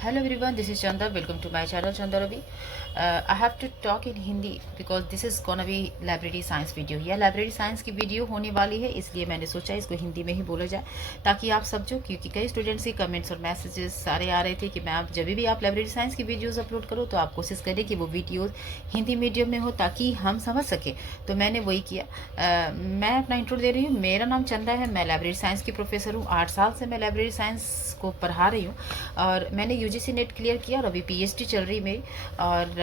Hello everyone, this is Chanda. Welcome to my channel Chanda Ravi. I have to talk in Hindi because this is gonna be library science video. यह library science की video होने वाली है, इसलिए मैंने सोचा इसको हिंदी में ही बोला जाए ताकि आप समझो, क्योंकि कई स्टूडेंट्स के कमेंट्स और मैसेजेस सारे आ रहे थे कि मैम जब भी आप लाइब्रेरी साइंस की वीडियोस अपलोड करो तो आप कोशिश करें कि वो वीडियोस हिंदी मीडियम में हो ताकि हम समझ सकें। तो मैंने वही किया। मैं अपना इंट्रो दे रही हूँ। मेरा नाम चंदा है, मैं लाइब्रेरी साइंस की प्रोफेसर हूँ। 8 साल से मैं लाइब्रेरी साइंस को पढ़ा रही हूँ और मैंने यूजीसी नेट क्लियर किया और अभी पीएचडी चल रही मेरी। और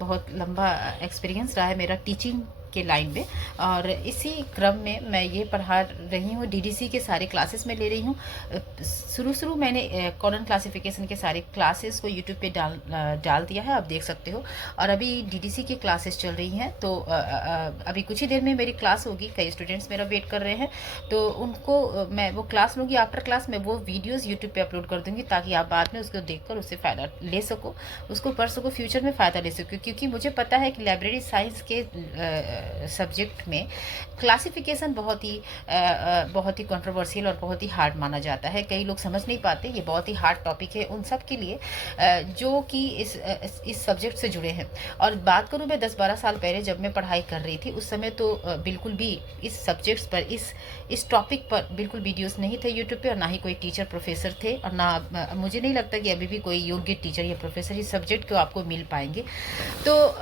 बहुत लंबा एक्सपीरियंस रहा है मेरा टीचिंग के लाइन में। और इसी क्रम में मैं ये पढ़ा रही हूँ, डीडीसी के सारे क्लासेस में ले रही हूँ। शुरू मैंने कॉलन क्लासिफिकेशन के सारे क्लासेस को यूट्यूब पे डाल दिया है, आप देख सकते हो। और अभी डीडीसी की क्लासेस चल रही हैं, तो अभी कुछ ही देर में मेरी क्लास होगी। कई स्टूडेंट्स मेरा वेट कर रहे हैं, तो उनको मैं वो क्लास लूँगी। आफ्टर क्लास मैं वो वीडियोज़ यूट्यूब पे अपलोड कर दूँगी ताकि आप बाद में उसको देखकर उससे फ़ायदा ले सको, उसको पढ़ सको, फ्यूचर में फ़ायदा ले सको। क्योंकि मुझे पता है कि लाइब्रेरी साइंस के सब्जेक्ट में क्लासिफिकेशन बहुत ही कंट्रोवर्शियल और बहुत ही हार्ड माना जाता है। कई लोग समझ नहीं पाते, ये बहुत ही हार्ड टॉपिक है उन सब के लिए जो कि इस सब्जेक्ट से जुड़े हैं। और बात करूँ मैं 10-12 साल पहले जब मैं पढ़ाई कर रही थी, उस समय तो बिल्कुल भी इस सब्जेक्ट्स पर इस टॉपिक पर बिल्कुल वीडियोस नहीं थे यूट्यूब पे, और ना ही कोई टीचर प्रोफेसर थे, और ना मुझे नहीं लगता कि अभी भी कोई योग्य टीचर या प्रोफेसर इस सब्जेक्ट को आपको मिल पाएंगे। तो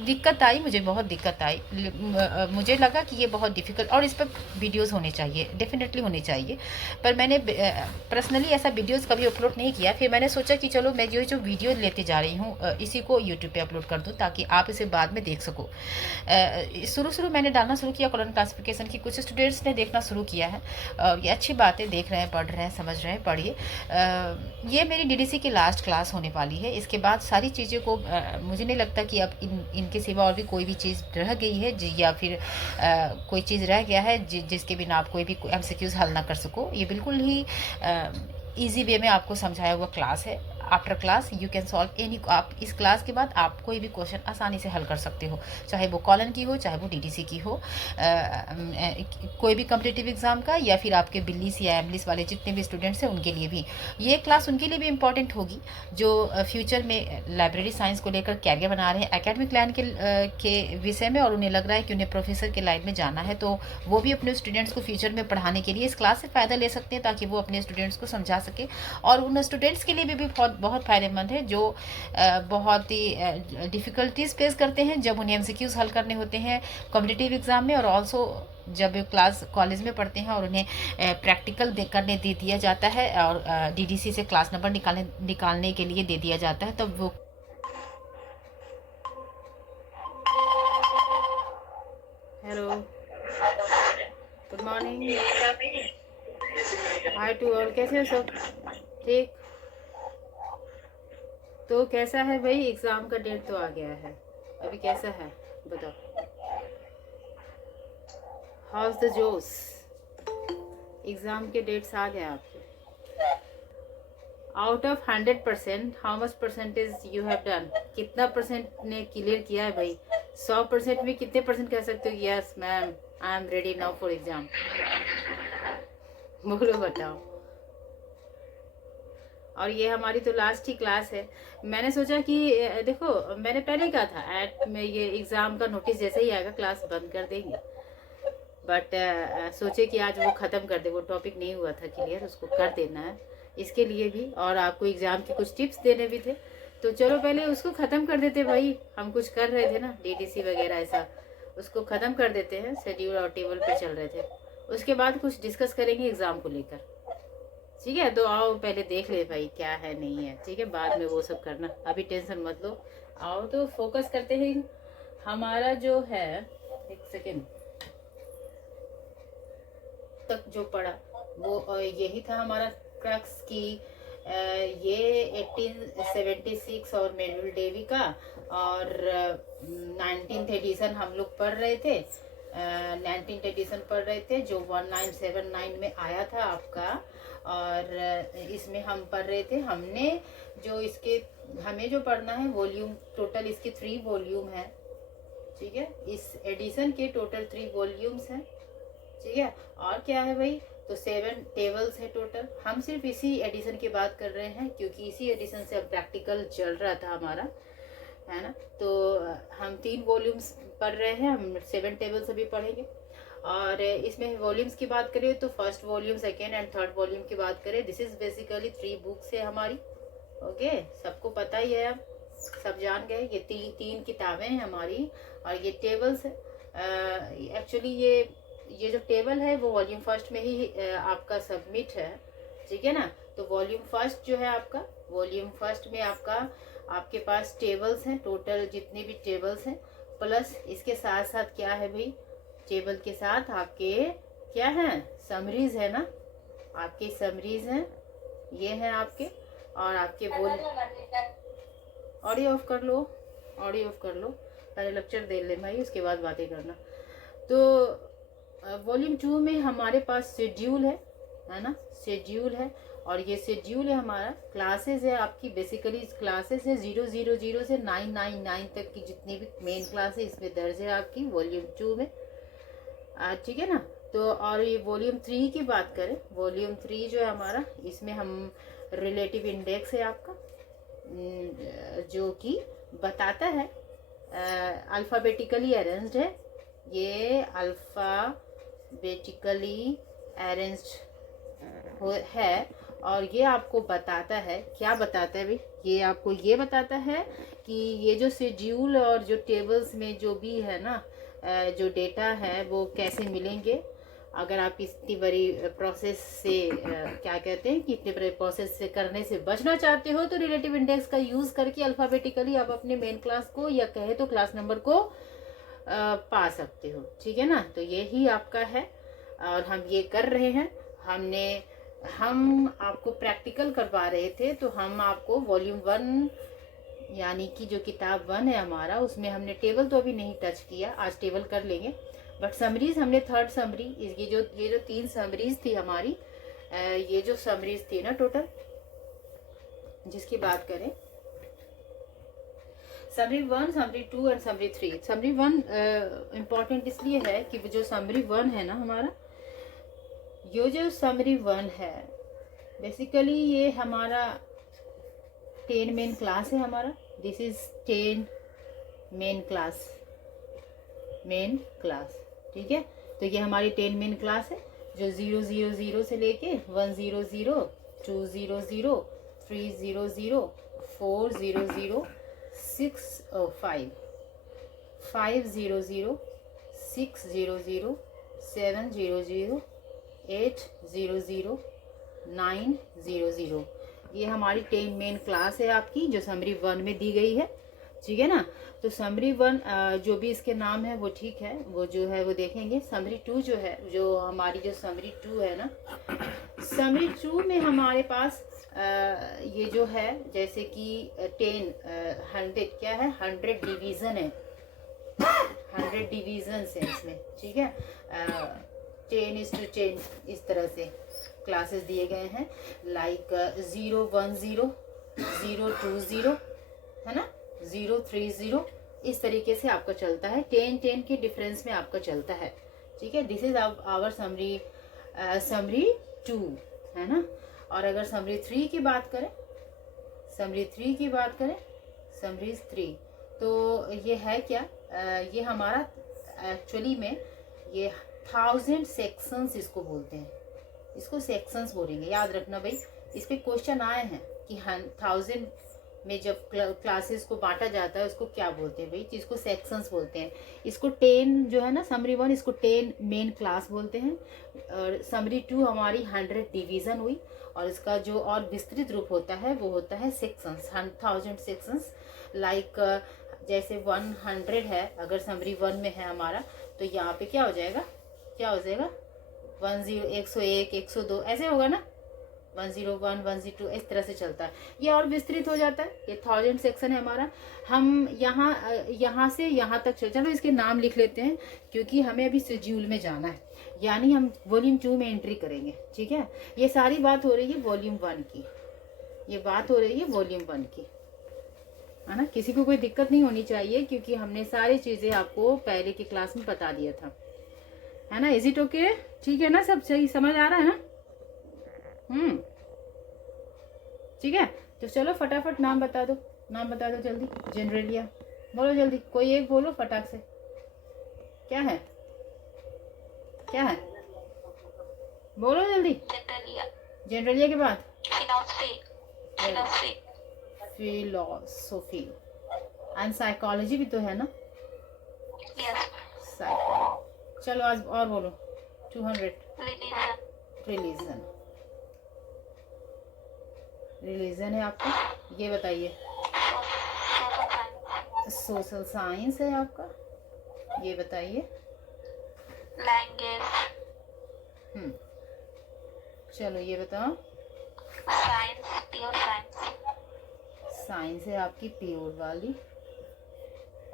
दिक्कत आई, मुझे बहुत दिक्कत आई। मुझे लगा कि ये बहुत डिफ़िकल्ट, और इस पर वीडियोस होने चाहिए, डेफिनेटली होने चाहिए। पर मैंने पर्सनली ऐसा वीडियोस कभी अपलोड नहीं किया। फिर मैंने सोचा कि चलो मैं जो वीडियो लेते जा रही हूँ इसी को यूट्यूब पे अपलोड कर दूँ ताकि आप इसे बाद में देख सको। शुरू मैंने डालना शुरू किया कॉलन क्लासिफिकेशन की, कुछ स्टूडेंट्स ने देखना शुरू किया है। ये अच्छी बात है, देख रहे हैं, पढ़ रहे हैं, समझ रहे हैं, पढ़िए। ये मेरी डीडीसी की लास्ट क्लास होने वाली है। इसके बाद सारी चीज़ों को मुझे नहीं लगता कि अब इनके सिवा और भी कोई भी चीज़ रह गई है या फिर कोई चीज़ रह गया है जिसके बिना आप कोई भी एमसीक्यूज हल ना कर सको। ये बिल्कुल ही ईजी वे में आपको समझाया हुआ क्लास है। After class you can solve any, आप इस क्लास के बाद आप कोई भी क्वेश्चन आसानी से हल कर सकते हो, चाहे वो कॉलन की हो, चाहे वो डीडीसी की हो, कोई भी कम्पिटिटिव एग्जाम का, या फिर आपके बिल्लीस या एमलिस वाले जितने भी स्टूडेंट्स हैं उनके लिए भी ये क्लास उनके लिए भी इम्पॉर्टेंट होगी जो फ्यूचर में लाइब्रेरी साइंस को लेकर कैरियर बना रहे हैं एकेडमिक लाइन के विषय में, और उन्हें लग रहा है कि उन्हें प्रोफेसर के लाइन में जाना है। तो वो भी अपने स्टूडेंट्स को फ्यूचर में पढ़ाने के लिए इस क्लास से फ़ायदा ले सकते हैं ताकि वो अपने स्टूडेंट्स को समझा सके। और उन स्टूडेंट्स के लिए भी बहुत बहुत फ़ायदेमंद है जो बहुत ही डिफ़िकल्टीज फेस करते हैं जब उन्हें एमसीक्यूज हल करने होते हैं कॉम्पिटिटिव एग्ज़ाम में, और ऑल्सो जब क्लास कॉलेज में पढ़ते हैं और उन्हें प्रैक्टिकल करने दे दिया जाता है और डीडीसी से क्लास नंबर निकालने के लिए दे दिया जाता है, तब वो hello, good morning, hi to all, कैसे हो सब? ठीक। तो कैसा है भाई, एग्ज़ाम का डेट तो आ गया है, अभी कैसा है बताओ? हाउस द जोश, एग्ज़ाम के डेट्स आ गए आपके? Out of 100% how much percentage you have done? कितना परसेंट ने क्लियर किया है भाई? 100% में कितने परसेंट कह सकते हो yes ma'am I am ready now for exam? बोलो बताओ। और ये हमारी तो लास्ट ही क्लास है। मैंने सोचा कि देखो, मैंने पहले कहा था एट में ये एग्ज़ाम का नोटिस जैसे ही आएगा क्लास बंद कर देंगे, बट सोचे कि आज वो ख़त्म कर दे, वो टॉपिक नहीं हुआ था क्लियर, उसको कर देना है इसके लिए भी, और आपको एग्ज़ाम के कुछ टिप्स देने भी थे। तो चलो पहले उसको ख़त्म कर देते भाई, हम कुछ कर रहे थे ना डीडीसी वगैरह ऐसा, उसको ख़त्म कर देते हैं, शेड्यूल और टेबल पे चल रहे थे। उसके बाद कुछ डिस्कस करेंगे एग्ज़ाम को लेकर, ठीक है? तो आओ पहले देख ले भाई क्या है नहीं है, ठीक है? बाद में वो सब करना, अभी टेंशन मत लो। आओ तो फोकस करते हैं। हमारा जो है, एक सेकेंड तक जो पढ़ा वो यही था हमारा क्रक्स की ये 1876 और मेनुअल डेवी का, और 19th एडिशन हम लोग पढ़ रहे थे। 19th एडिशन पढ़ रहे थे जो 1979 में आया था आपका, और इसमें हम पढ़ रहे थे। हमने जो इसके हमें जो पढ़ना है वॉल्यूम, टोटल इसके 3 वॉल्यूम है, ठीक है? इस एडिशन के टोटल 3 वॉल्यूम्स हैं, ठीक है? और क्या है भाई, तो 7 टेबल्स है टोटल। हम सिर्फ इसी एडिशन की बात कर रहे हैं क्योंकि इसी एडिशन से अब प्रैक्टिकल चल रहा था हमारा, है ना। तो हम 3 वॉल्यूम्स पढ़ रहे हैं, हम 7 टेबल्स अभी पढ़ेंगे। और इसमें वॉल्यूम्स की बात करें तो first volume, second and third volume की बात करें, दिस इज बेसिकली 3 बुक्स है हमारी। ओके, सबको पता ही है, अब सब जान गए, ये 3 किताबें हैं हमारी और ये टेबल्स है। एक्चुअली ये जो टेबल है वो वॉल्यूम फर्स्ट में ही आपका सबमिट है, ठीक है ना। तो वॉल्यूम फर्स्ट जो है आपका, वॉल्यूम फर्स्ट में आपके पास टेबल्स हैं, टोटल जितने भी टेबल्स हैं, प्लस इसके साथ साथ क्या है भाई, टेबल के साथ आपके क्या है, समरीज है ना, आपके समरीज हैं, ये हैं आपके। और आपके ऑडियो ऑफ कर लो, ऑडियो ऑफ कर लो, पहले लेक्चर दे ले भाई, उसके बाद बातें करना। तो वॉल्यूम 2 में हमारे पास शेड्यूल है ना, शेड्यूल है। और ये शेड्यूल है हमारा, क्लासेस है आपकी, बेसिकली क्लासेस है 000 से 999 तक की जितनी भी मेन क्लास है इसमें दर्ज है आपकी वॉल्यूम 2 में, ठीक है ना। तो और ये वॉल्यूम 3 की बात करें, वॉल्यूम 3 जो है हमारा, इसमें हम रिलेटिव इंडेक्स है आपका, जो कि बताता है अल्फ़ाबेटिकली अरेंज्ड है, ये अल्फ़ाबेटिकली अरेंज्ड है। और ये आपको बताता है, क्या बताता है भाई, ये आपको ये बताता है कि ये जो शेड्यूल और जो टेबल्स में जो भी है ना, जो डेटा है वो कैसे मिलेंगे। अगर आप इतनी बड़ी प्रोसेस से क्या कहते हैं कि इतने बड़े प्रोसेस से करने से बचना चाहते हो तो रिलेटिव इंडेक्स का यूज़ करके अल्फ़ाबेटिकली आप अपने मेन क्लास को या कहे तो क्लास नंबर को पा सकते हो, ठीक है ना। तो यही आपका है और हम ये कर रहे हैं। हम आपको प्रैक्टिकल करवा रहे थे, तो हम आपको वॉल्यूम 1 यानी कि जो किताब 1 है हमारा, उसमें हमने टेबल तो अभी नहीं टच किया, आज टेबल कर लेंगे, बट समरीज हमने थर्ड समरी, ये जो 3 समरीज थी हमारी, ये जो समरीज थी ना टोटल, जिसकी बात करें, summary 1, summary 2 and summary 3। Summary 1 important इसलिए है कि जो समरी 1 है ना हमारा, ये जो समरी 1 है बेसिकली ये हमारा 10 मेन क्लास है हमारा, दिस इज 10 मेन क्लास, ठीक है। तो ये हमारी 10 मेन क्लास है जो 000 से लेके 100, 200, 300, 400, 500, 500, 600, 700, 800, 900, ये हमारी 10 मेन क्लास है आपकी जो समरी 1 में दी गई है, ठीक है ना। तो समरी 1 जो भी इसके नाम है वो ठीक है, वो जो है वो देखेंगे। समरी 2 जो है, जो हमारी जो समरी 2 है ना, समरी 2 में हमारे पास ये जो है जैसे कि 100 क्या है, 100 डिवीज़न है, 100 डिवीजन है इसमें, ठीक है। 10:10 इस तरह से क्लासेस दिए गए हैं, लाइक 010, 020 है ना, 030, इस तरीके से आपका चलता है, 10 के डिफरेंस में आपका चलता है, ठीक है। दिस इज आवर समरी 2 है ना। और अगर समरी 3 की बात करें, समरी 3 तो ये है क्या, ये हमारा एक्चुअली में ये 1000 सेक्शंस इसको बोलते हैं, इसको सेक्शंस बोलेंगे, याद रखना भाई। इस पे क्वेश्चन आए हैं कि 1000 में जब क्लासेस को बांटा जाता है उसको क्या बोलते हैं भाई, इसको सेक्शंस बोलते हैं। इसको 10 जो है ना समरी 1, इसको 10 मेन क्लास बोलते हैं। और समरी 2 हमारी 100 डिवीज़न हुई, और इसका जो और विस्तृत रूप होता है वो होता है सेक्शंस, 1000 सेक्शंस। लाइक जैसे 100 है, अगर समरी 1 में है हमारा, तो यहाँ पे क्या हो जाएगा 101, 102 ऐसे होगा ना, 101, 102 इस तरह से चलता है। ये और विस्तृत हो जाता है, ये 1000 सेक्शन है हमारा। हम यहाँ से यहाँ तक चलो इसके नाम लिख लेते हैं क्योंकि हमें अभी शेड्यूल में जाना है, यानी हम वॉल्यूम 2 में एंट्री करेंगे, ठीक है। ये सारी बात हो रही है वॉल्यूम 1 की, ये बात हो रही है वॉल्यूम 1 की, है ना। किसी को कोई दिक्कत नहीं होनी चाहिए क्योंकि हमने सारी चीज़ें आपको पहले की क्लास में बता दिया था। है ना? Is it okay? ठीक है ना? सब सही समझ आ रहा है ना? ठीक है, तो चलो फटाफट नाम बता दो, नाम बता दो जल्दी। जनरलिया बोलो जल्दी, कोई एक बोलो फटाक से। क्या है, क्या है, बोलो जल्दी। जनरलिया के बाद फिलोसफी एंड साइकोलॉजी भी तो है ना? साइकोलॉजी। चलो आज और बोलो। 200। रिलीजन, रिलीजन है आपका, ये बताइए। सोशल साइंस है आपका, ये बताइए। लैंग्वेज। चलो ये बताओ। Science, pure science. साइंस है आपकी प्योर वाली,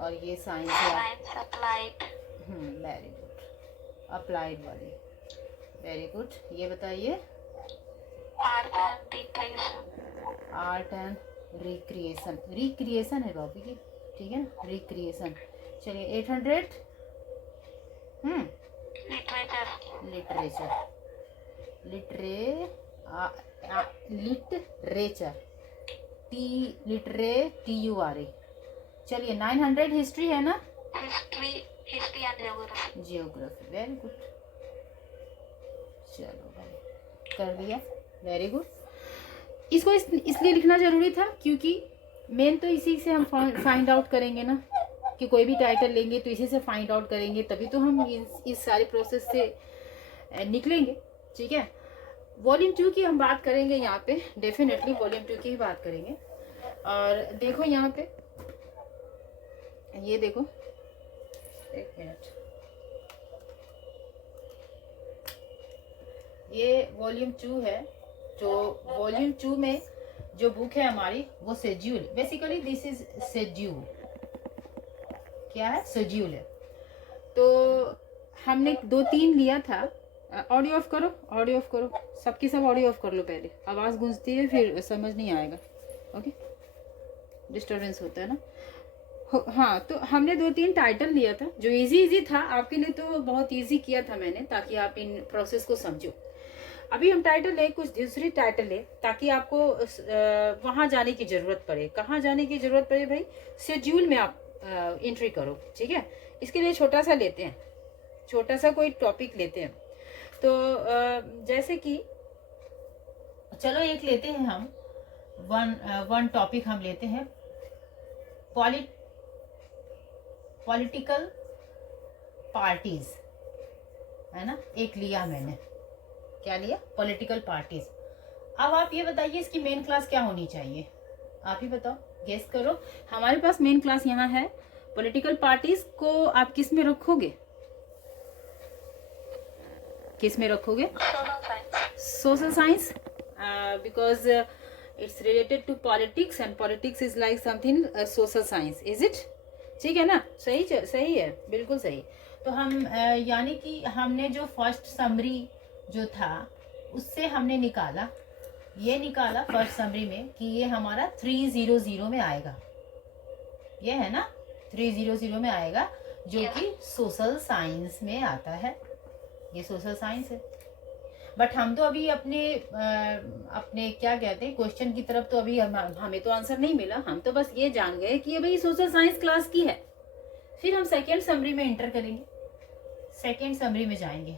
और ये साइंस है science applied. Very good, applied वाली, वेरी गुड। ये बताइए। Art and recreation. Art and recreation, recreation है बाबू की, ठीक है ना? रिक्रिएशन। चलिए 800। लिटरेचर। Literature, literature, TURE। चलिए 900 हिस्ट्री है ना? History, history and geography. Geography, very good. चलो भाई कर दिया, वेरी गुड। इसको इसलिए लिखना जरूरी था क्योंकि मेन तो इसी से हम फाइंड आउट करेंगे ना, कि कोई भी टाइटल लेंगे तो इसी से फाइंड आउट करेंगे, तभी तो हम इस सारे प्रोसेस से निकलेंगे। ठीक है, वॉल्यूम 2 की हम बात करेंगे यहाँ पे, डेफिनेटली वॉल्यूम 2 की ही बात करेंगे। और देखो यहाँ पे, ये देखो, एक मिनट, ये वॉल्यूम 2 है। तो वॉल्यूम 2 में जो बुक है हमारी वो schedule, basically this is schedule. क्या है? शेड्यूल है। तो हमने 2-3 लिया था। ऑडियो ऑफ करो, ऑडियो ऑफ करो, सबकी सब ऑडियो ऑफ कर लो पहले, आवाज़ गूंजती है फिर समझ नहीं आएगा। ओके, डिस्टर्बेंस होता है ना। हाँ, तो हमने 2-3 टाइटल लिया था जो इजी था आपके लिए, तो बहुत इजी किया था मैंने ताकि आप इन प्रोसेस को समझो। अभी हम टाइटल ले, कुछ दूसरी टाइटल ले, ताकि आपको वहाँ जाने की ज़रूरत पड़े। कहाँ जाने की ज़रूरत पड़े भाई? शेड्यूल में आप एंट्री करो। ठीक है, इसके लिए छोटा सा लेते हैं, छोटा सा कोई टॉपिक लेते हैं। तो जैसे कि चलो एक लेते हैं हम, वन टॉपिक हम लेते हैं, पॉलिटिकल पार्टीज, है ना? एक लिया मैंने, क्या लिया? Political parties. अब आप ये बताइए इसकी मेन क्लास क्या होनी चाहिए? आप ही बताओ, गेस करो। हमारे पास मेन क्लास यहाँ है, पॉलिटिकल पार्टीज को आप किस में रखोगे? किस में रखोगे? Social science, because it's related to politics and politics is like something social science, is it? ठीक है ना? सही है, बिल्कुल सही। तो हम यानी कि हमने जो फर्स्ट समरी जो था उससे हमने निकाला, ये निकाला फर्स्ट समरी में कि ये हमारा 300 में आएगा, ये है ना? 300 में आएगा, जो कि सोशल साइंस में आता है, ये सोशल साइंस है। बट हम तो अभी अपने क्या कहते हैं क्वेश्चन की तरफ तो अभी हमें तो आंसर नहीं मिला। हम तो बस ये जान गए कि ये भाई सोशल साइंस क्लास की है। फिर हम सेकेंड समरी में एंटर करेंगे, सेकेंड समरी में जाएंगे।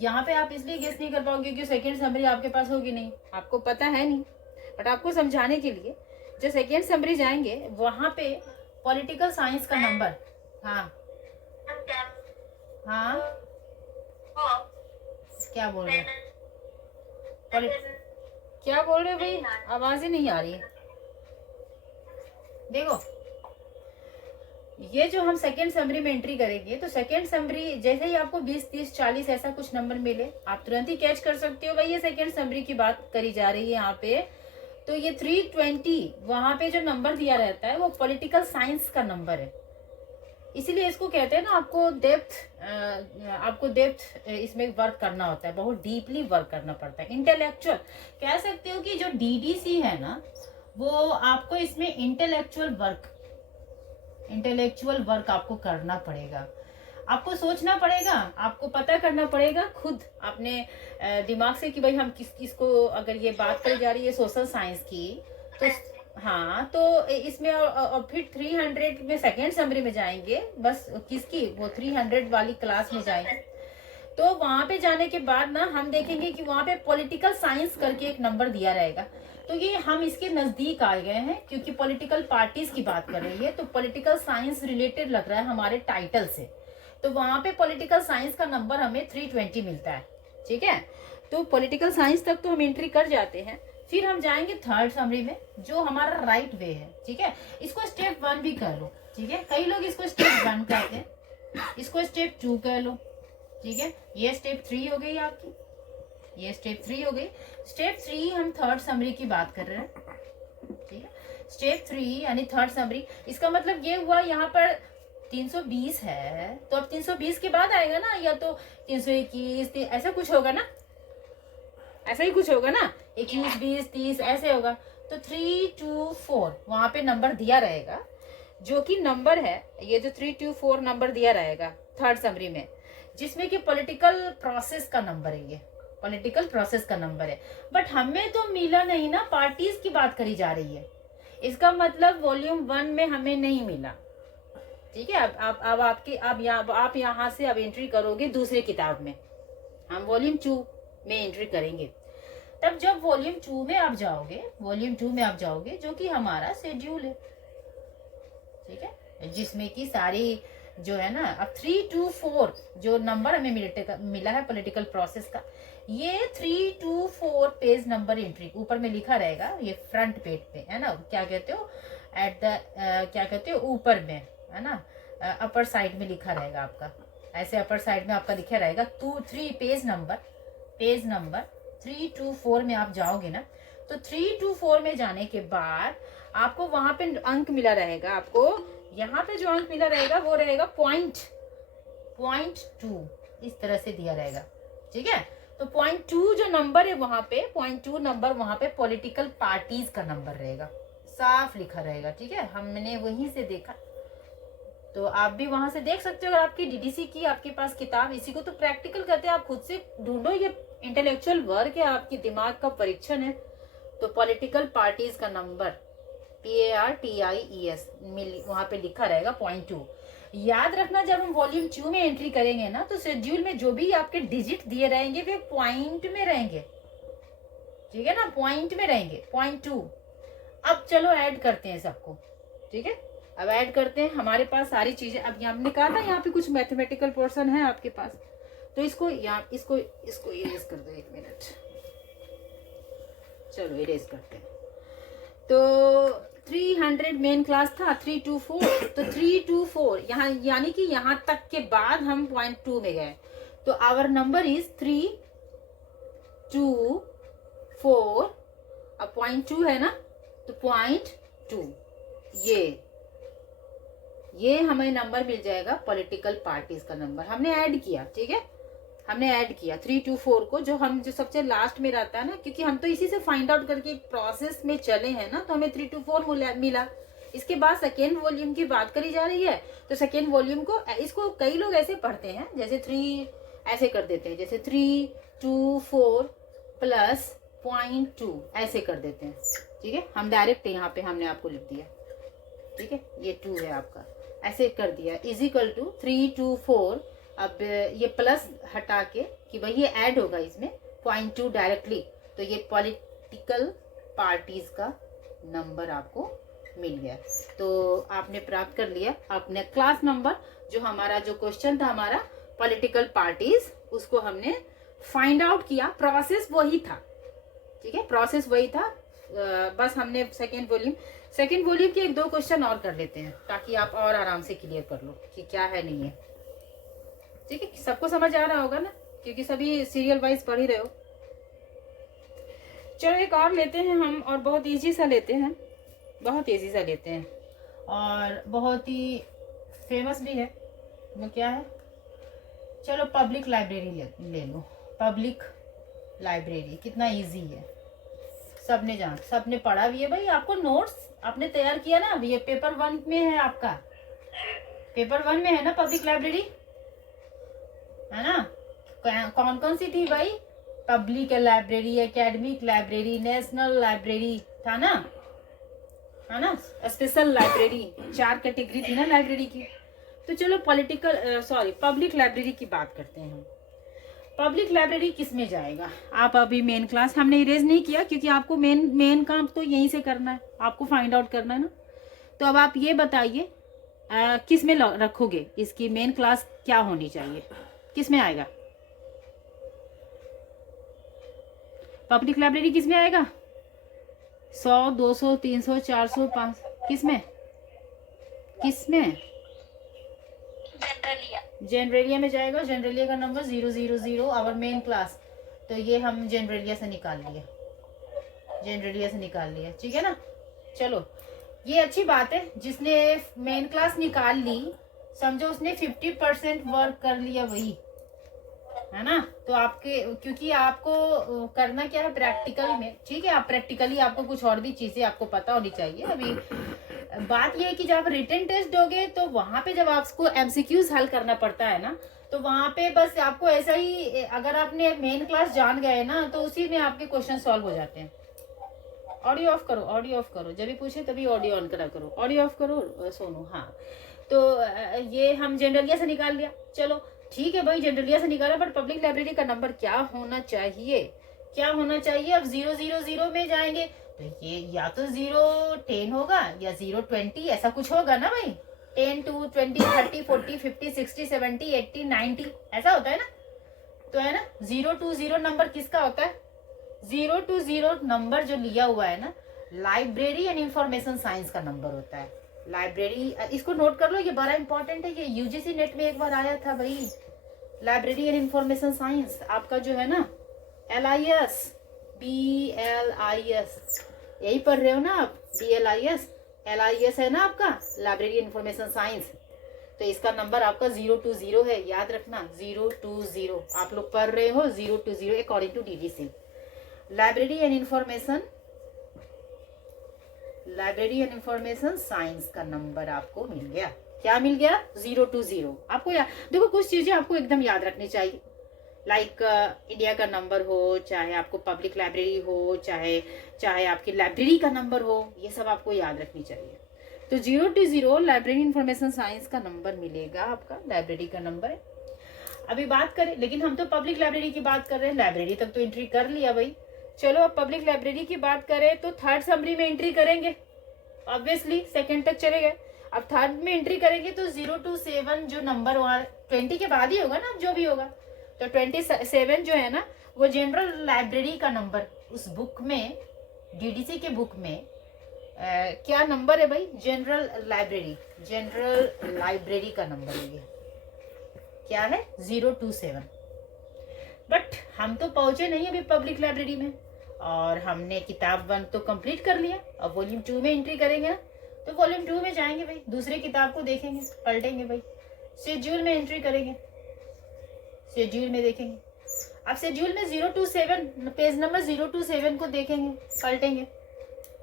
यहाँ पे आप इसलिए गेस नहीं कर पाओगे क्योंकि सेकेंड समरी आपके पास होगी नहीं, आपको पता है नहीं। बट आपको समझाने के लिए जो सेकेंड समरी जाएंगे वहाँ पे पॉलिटिकल साइंस का नंबर, हाँ हाँ, क्या बोल रहे? क्या बोल रहे भाई? आवाज ही नहीं आ रही है। देखो, ये जो हम सेकेंड समरी में एंट्री करेंगे, तो सेकेंड समरी जैसे ही आपको 20, 30, 40 ऐसा कुछ नंबर मिले, आप तुरंत ही कैच कर सकते हो भाई ये सेकेंड समरी की बात करी जा रही है यहाँ पे। तो ये 320 वहां पे जो नंबर दिया रहता है वो पॉलिटिकल साइंस का नंबर है, इसीलिए इसको कहते हैं ना, आपको डेप्थ इसमें वर्क करना होता है, बहुत डीपली वर्क करना पड़ता है। इंटेलेक्चुअल कह सकते हो कि जो DDC है ना, वो आपको इसमें इंटेलेक्चुअल वर्क आपको करना पड़ेगा। आपको सोचना पड़ेगा, आपको पता करना पड़ेगा खुद अपने दिमाग से कि भाई हम किस को, अगर ये बात करी जा रही है सोशल साइंस की, तो हाँ तो इसमें और फिर 300 में सेकेंड समरी में जाएंगे, बस किसकी, वो 300 वाली क्लास में जाएंगे। तो वहां पे जाने के बाद ना हम देखेंगे कि वहां पे पॉलिटिकल साइंस करके एक नंबर दिया रहेगा। तो ये हम इसके नजदीक आ गए हैं क्योंकि पॉलिटिकल पार्टीज की बात कर रही है, तो पॉलिटिकल साइंस रिलेटेड लग रहा है हमारे टाइटल से। तो वहां पे पॉलिटिकल साइंस का नंबर हमें 320 मिलता है, ठीक है। तो पॉलिटिकल साइंस तक तो हम एंट्री कर जाते हैं। फिर हम जाएंगे थर्ड समरी में, जो हमारा राइट वे है, ठीक है। इसको स्टेप 1 भी कर लो, ठीक है। कई लोग इसको स्टेप 1 कहते हैं, इसको स्टेप 2 कह लो, ठीक है। ये स्टेप 3 हो गई आपकी, ये स्टेप 3 हो गई। स्टेप 3 हम थर्ड समरी की बात कर रहे हैं, ठीक है। स्टेप 3 यानी थर्ड समरी, इसका मतलब ये हुआ यहाँ पर 320 है, तो अब 320 के बाद आएगा ना, या तो 321 ऐसा कुछ होगा ना, ऐसा ही कुछ होगा ना, 21 20 30 ऐसे होगा। तो 324 वहां पे नंबर दिया रहेगा, जो कि नंबर है ये जो 324 नंबर दिया रहेगा थर्ड समरी में, जिसमें कि पॉलिटिकल प्रोसेस का नंबर है, ये पॉलिटिकल प्रोसेस का नंबर है। बट हमें तो मिला नहीं ना, पार्टीज की बात करी जा रही है, इसका मतलब वॉल्यूम 1 में हमें नहीं मिला, ठीक है। अब आपकी आप यहाँ से अब एंट्री करोगे दूसरे किताब में, हम वॉल्यूम 2 में एंट्री करेंगे। तब जब वॉल्यूम 2 में आप जाओगे, वॉल्यूम 2 में आप जाओगे, जो कि हमारा शेड्यूल है, ठीक है, जिसमें कि सारी जो है ना, अब 324 जो नंबर हमें मिला है पॉलिटिकल प्रोसेस का, ये 324 पेज नंबर एंट्री ऊपर में लिखा रहेगा, ये फ्रंट पेज पे है ना, क्या कहते हो, एट द क्या कहते हो, ऊपर में है ना, अपर साइड में लिखा रहेगा आपका, ऐसे अपर साइड में आपका लिखा रहेगा 3 पेज नंबर 324 में आप जाओगे ना, तो 324 में जाने के बाद आपको वहां पे अंक मिला रहेगा, आपको यहाँ पे जो अंक मिला रहेगा वो रहेगा पॉइंट 2, इस तरह से दिया रहेगा, ठीक है। तो 0.2 जो नंबर है वहां पे, 0.2 नंबर वहां पे पॉलिटिकल पार्टीज का नंबर रहेगा, साफ लिखा रहेगा, ठीक है। हमने वहीं से देखा, तो आप भी वहां से देख सकते हो। अगर आपकी डीडीसी की आपके पास किताब, इसी को तो प्रैक्टिकल कहते हैं, आप खुद से ढूंढो, ये इंटेलेक्चुअल वर्क है, आपके दिमाग का परीक्षण है। तो पॉलिटिकल पार्टीज का नंबर PARTIES वहां पे लिखा रहेगा 0.2। याद रखना, जब हम वॉल्यूम 2 में एंट्री करेंगे ना, तो शेड्यूल में जो भी आपके डिजिट दिए रहेंगे वे पॉइंट में रहेंगे, ठीक है ना, पॉइंट में रहेंगे 0.2। अब चलो ऐड करते हैं सबको, ठीक है। अब ऐड करते हैं, हमारे पास सारी चीजें, अब हमने कहा था यहाँ पे कुछ मैथमेटिकल पोर्शन है आपके पास, तो इसको यहाँ इसको इरेज कर दो, 1 मिनट, चलो इरेज करते हैं। तो 300 मेन क्लास था, 324, तो 324 यहाँ, यानी कि यहाँ तक के बाद हम 0.2 में गए, तो आवर नंबर इज 324, अब 0.2 है ना, तो 0.2 ये हमें नंबर मिल जाएगा पॉलिटिकल पार्टीज का नंबर। हमने ऐड किया, ठीक है, हमने ऐड किया 324 को, जो सबसे लास्ट में रहता है ना, क्योंकि हम तो इसी से फाइंड आउट करके एक प्रोसेस में चले हैं ना, तो हमें 324 मिला। इसके बाद सेकेंड वॉल्यूम की बात करी जा रही है, तो सेकेंड वॉल्यूम को, इसको कई लोग ऐसे पढ़ते हैं, जैसे 3 ऐसे कर देते हैं, जैसे 324 प्लस 0.2 ऐसे कर देते हैं, ठीक है। हम डायरेक्ट यहाँ पे हमने आपको लिख दिया, ठीक है, ये 2 है आपका, ऐसे कर दिया, इजिकल टू 324। अब ये प्लस हटा के कि भाई ये ऐड होगा इसमें 0.2 डायरेक्टली, तो ये पॉलिटिकल पार्टीज का नंबर आपको मिल गया। तो आपने प्राप्त कर लिया अपने क्लास नंबर। जो हमारा जो क्वेश्चन था हमारा पॉलिटिकल पार्टीज, उसको हमने फाइंड आउट किया, प्रोसेस वही था, ठीक है, प्रोसेस वही था। बस हमने सेकेंड वॉल्यूम के 1-2 क्वेश्चन और कर लेते हैं, ताकि आप और आराम से क्लियर कर लो कि क्या है नहीं है, ठीक है। सबको समझ आ रहा होगा ना, क्योंकि सभी सीरियल वाइज पढ़ ही रहे हो। चलो एक और लेते हैं हम, और बहुत इजी सा लेते हैं, बहुत इजी सा लेते हैं, और बहुत ही फेमस भी है। वो क्या है, चलो पब्लिक लाइब्रेरी ले लो। पब्लिक लाइब्रेरी कितना इजी है, सबने पढ़ा भी है भाई। आपको नोट्स आपने तैयार किया ना, ये पेपर 1 में है आपका, पेपर 1 में है ना पब्लिक लाइब्रेरी, है ना। कौन कौन सी थी भाई? Public library, academic library, national library था ना, है ना, स्पेशल लाइब्रेरी, 4 कैटेगरी थी ना लाइब्रेरी की। तो चलो पब्लिक लाइब्रेरी की बात करते हैं हम। पब्लिक लाइब्रेरी किस में जाएगा? आप अभी मेन क्लास हमने इरेज नहीं किया क्योंकि आपको मेन काम तो यहीं से करना है, आपको फाइंड आउट करना है ना। तो अब आप ये बताइए किस में रखोगे? इसकी मेन क्लास क्या होनी चाहिए? किस में आएगा? पब्लिक लाइब्रेरी किस में आएगा? 100, 200, 300, 400, 500, किस में? जनरलिया। जनरलिया में जाएगा। जनरलिया का नंबर 000 आवर मेन क्लास। तो ये हम जनरलिया से निकाल लिया, ठीक है ना। चलो, ये अच्छी बात है। जिसने मेन क्लास निकाल ली, समझो उसने 50% वर्क कर लिया, वही है ना। तो आपके, क्योंकि आपको करना क्या है प्रैक्टिकल में, ठीक है। आप प्रैक्टिकली आपको कुछ और भी चीजें आपको पता होनी चाहिए। अभी बात यह है कि जब रिटन टेस्ट दोगे तो वहां पे जब आपको एमसीक्यूज हल करना पड़ता है ना, तो वहां पे बस आपको ऐसा ही, अगर आपने मेन क्लास जान गए ना तो उसी में आपके क्वेश्चन सॉल्व हो जाते हैं। ऑडियो ऑफ करो, जब भी पूछे तभी ऑडियो ऑन करा करो। ऑडियो ऑफ करो सोनू। हाँ, तो ये हम जनरलिया से निकाल लिया। चलो ठीक है भाई, जनरलिया से निकाला, बट पब्लिक लाइब्रेरी का नंबर क्या होना चाहिए? अब 000 में जाएंगे तो ये या तो 010 होगा या 020, ऐसा कुछ होगा ना भाई। 10, 2, 20, 30, 40, 50, 60, 70, 80, 90, ऐसा होता है ना। तो है ना, 020 नंबर किसका होता है? 020 नंबर जो लिया हुआ है ना, लाइब्रेरी एंड इंफॉर्मेशन साइंस का नंबर होता है। लाइब्रेरी, इसको नोट कर लो, ये बड़ा इंपॉर्टेंट है। ये यूजीसी नेट में एक बार आया था भाई। लाइब्रेरी एंड इंफॉर्मेशन साइंस आपका जो है ना, LIS, BLIS, यही पढ़ रहे हो ना आप? BLIS, LIS है ना आपका, लाइब्रेरी इंफॉर्मेशन साइंस। तो इसका नंबर आपका 020 है, याद रखना 020। आप लोग पढ़ रहे हो 020 according to DGC। Library and information science का नंबर आपको मिल गया। क्या मिल गया? 020। आपको देखो, कुछ चीजें आपको एकदम याद रखनी चाहिए। लाइक इंडिया का नंबर हो, चाहे आपको पब्लिक लाइब्रेरी हो, चाहे आपकी लाइब्रेरी का नंबर हो, ये सब आपको याद रखनी चाहिए। तो 020 लाइब्रेरी इंफॉर्मेशन साइंस का नंबर मिलेगा, आपका लाइब्रेरी का नंबर है। अभी बात करें, लेकिन हम तो पब्लिक लाइब्रेरी की बात कर रहे हैं, लाइब्रेरी तक तो एंट्री कर लिया भाई। चलो अब पब्लिक लाइब्रेरी की बात करें तो थर्ड समरी में एंट्री करेंगे, ऑब्वियसली सेकंड तक चले गए। अब थर्ड में एंट्री करेंगे तो 027 जो नंबर वहाँ 20 के बाद ही होगा ना, जो भी होगा। तो 27 जो है ना, वो जनरल लाइब्रेरी का नंबर, उस बुक में, DDC के बुक में क्या नंबर है भाई? जनरल लाइब्रेरी का नंबर है ये, क्या है? 027। बट हम तो पहुंचे नहीं अभी पब्लिक लाइब्रेरी में, और हमने किताब 1 तो कंप्लीट कर लिया। अब वॉल्यूम 2 में एंट्री करेंगे ना, तो वॉल्यूम 2 में जाएंगे भाई, दूसरे किताब को देखेंगे, पलटेंगे भाई। शेड्यूल में एंट्री करेंगे, शेड्यूल में देखेंगे। अब शेड्यूल में 027 पेज नंबर 027 को देखेंगे, पलटेंगे,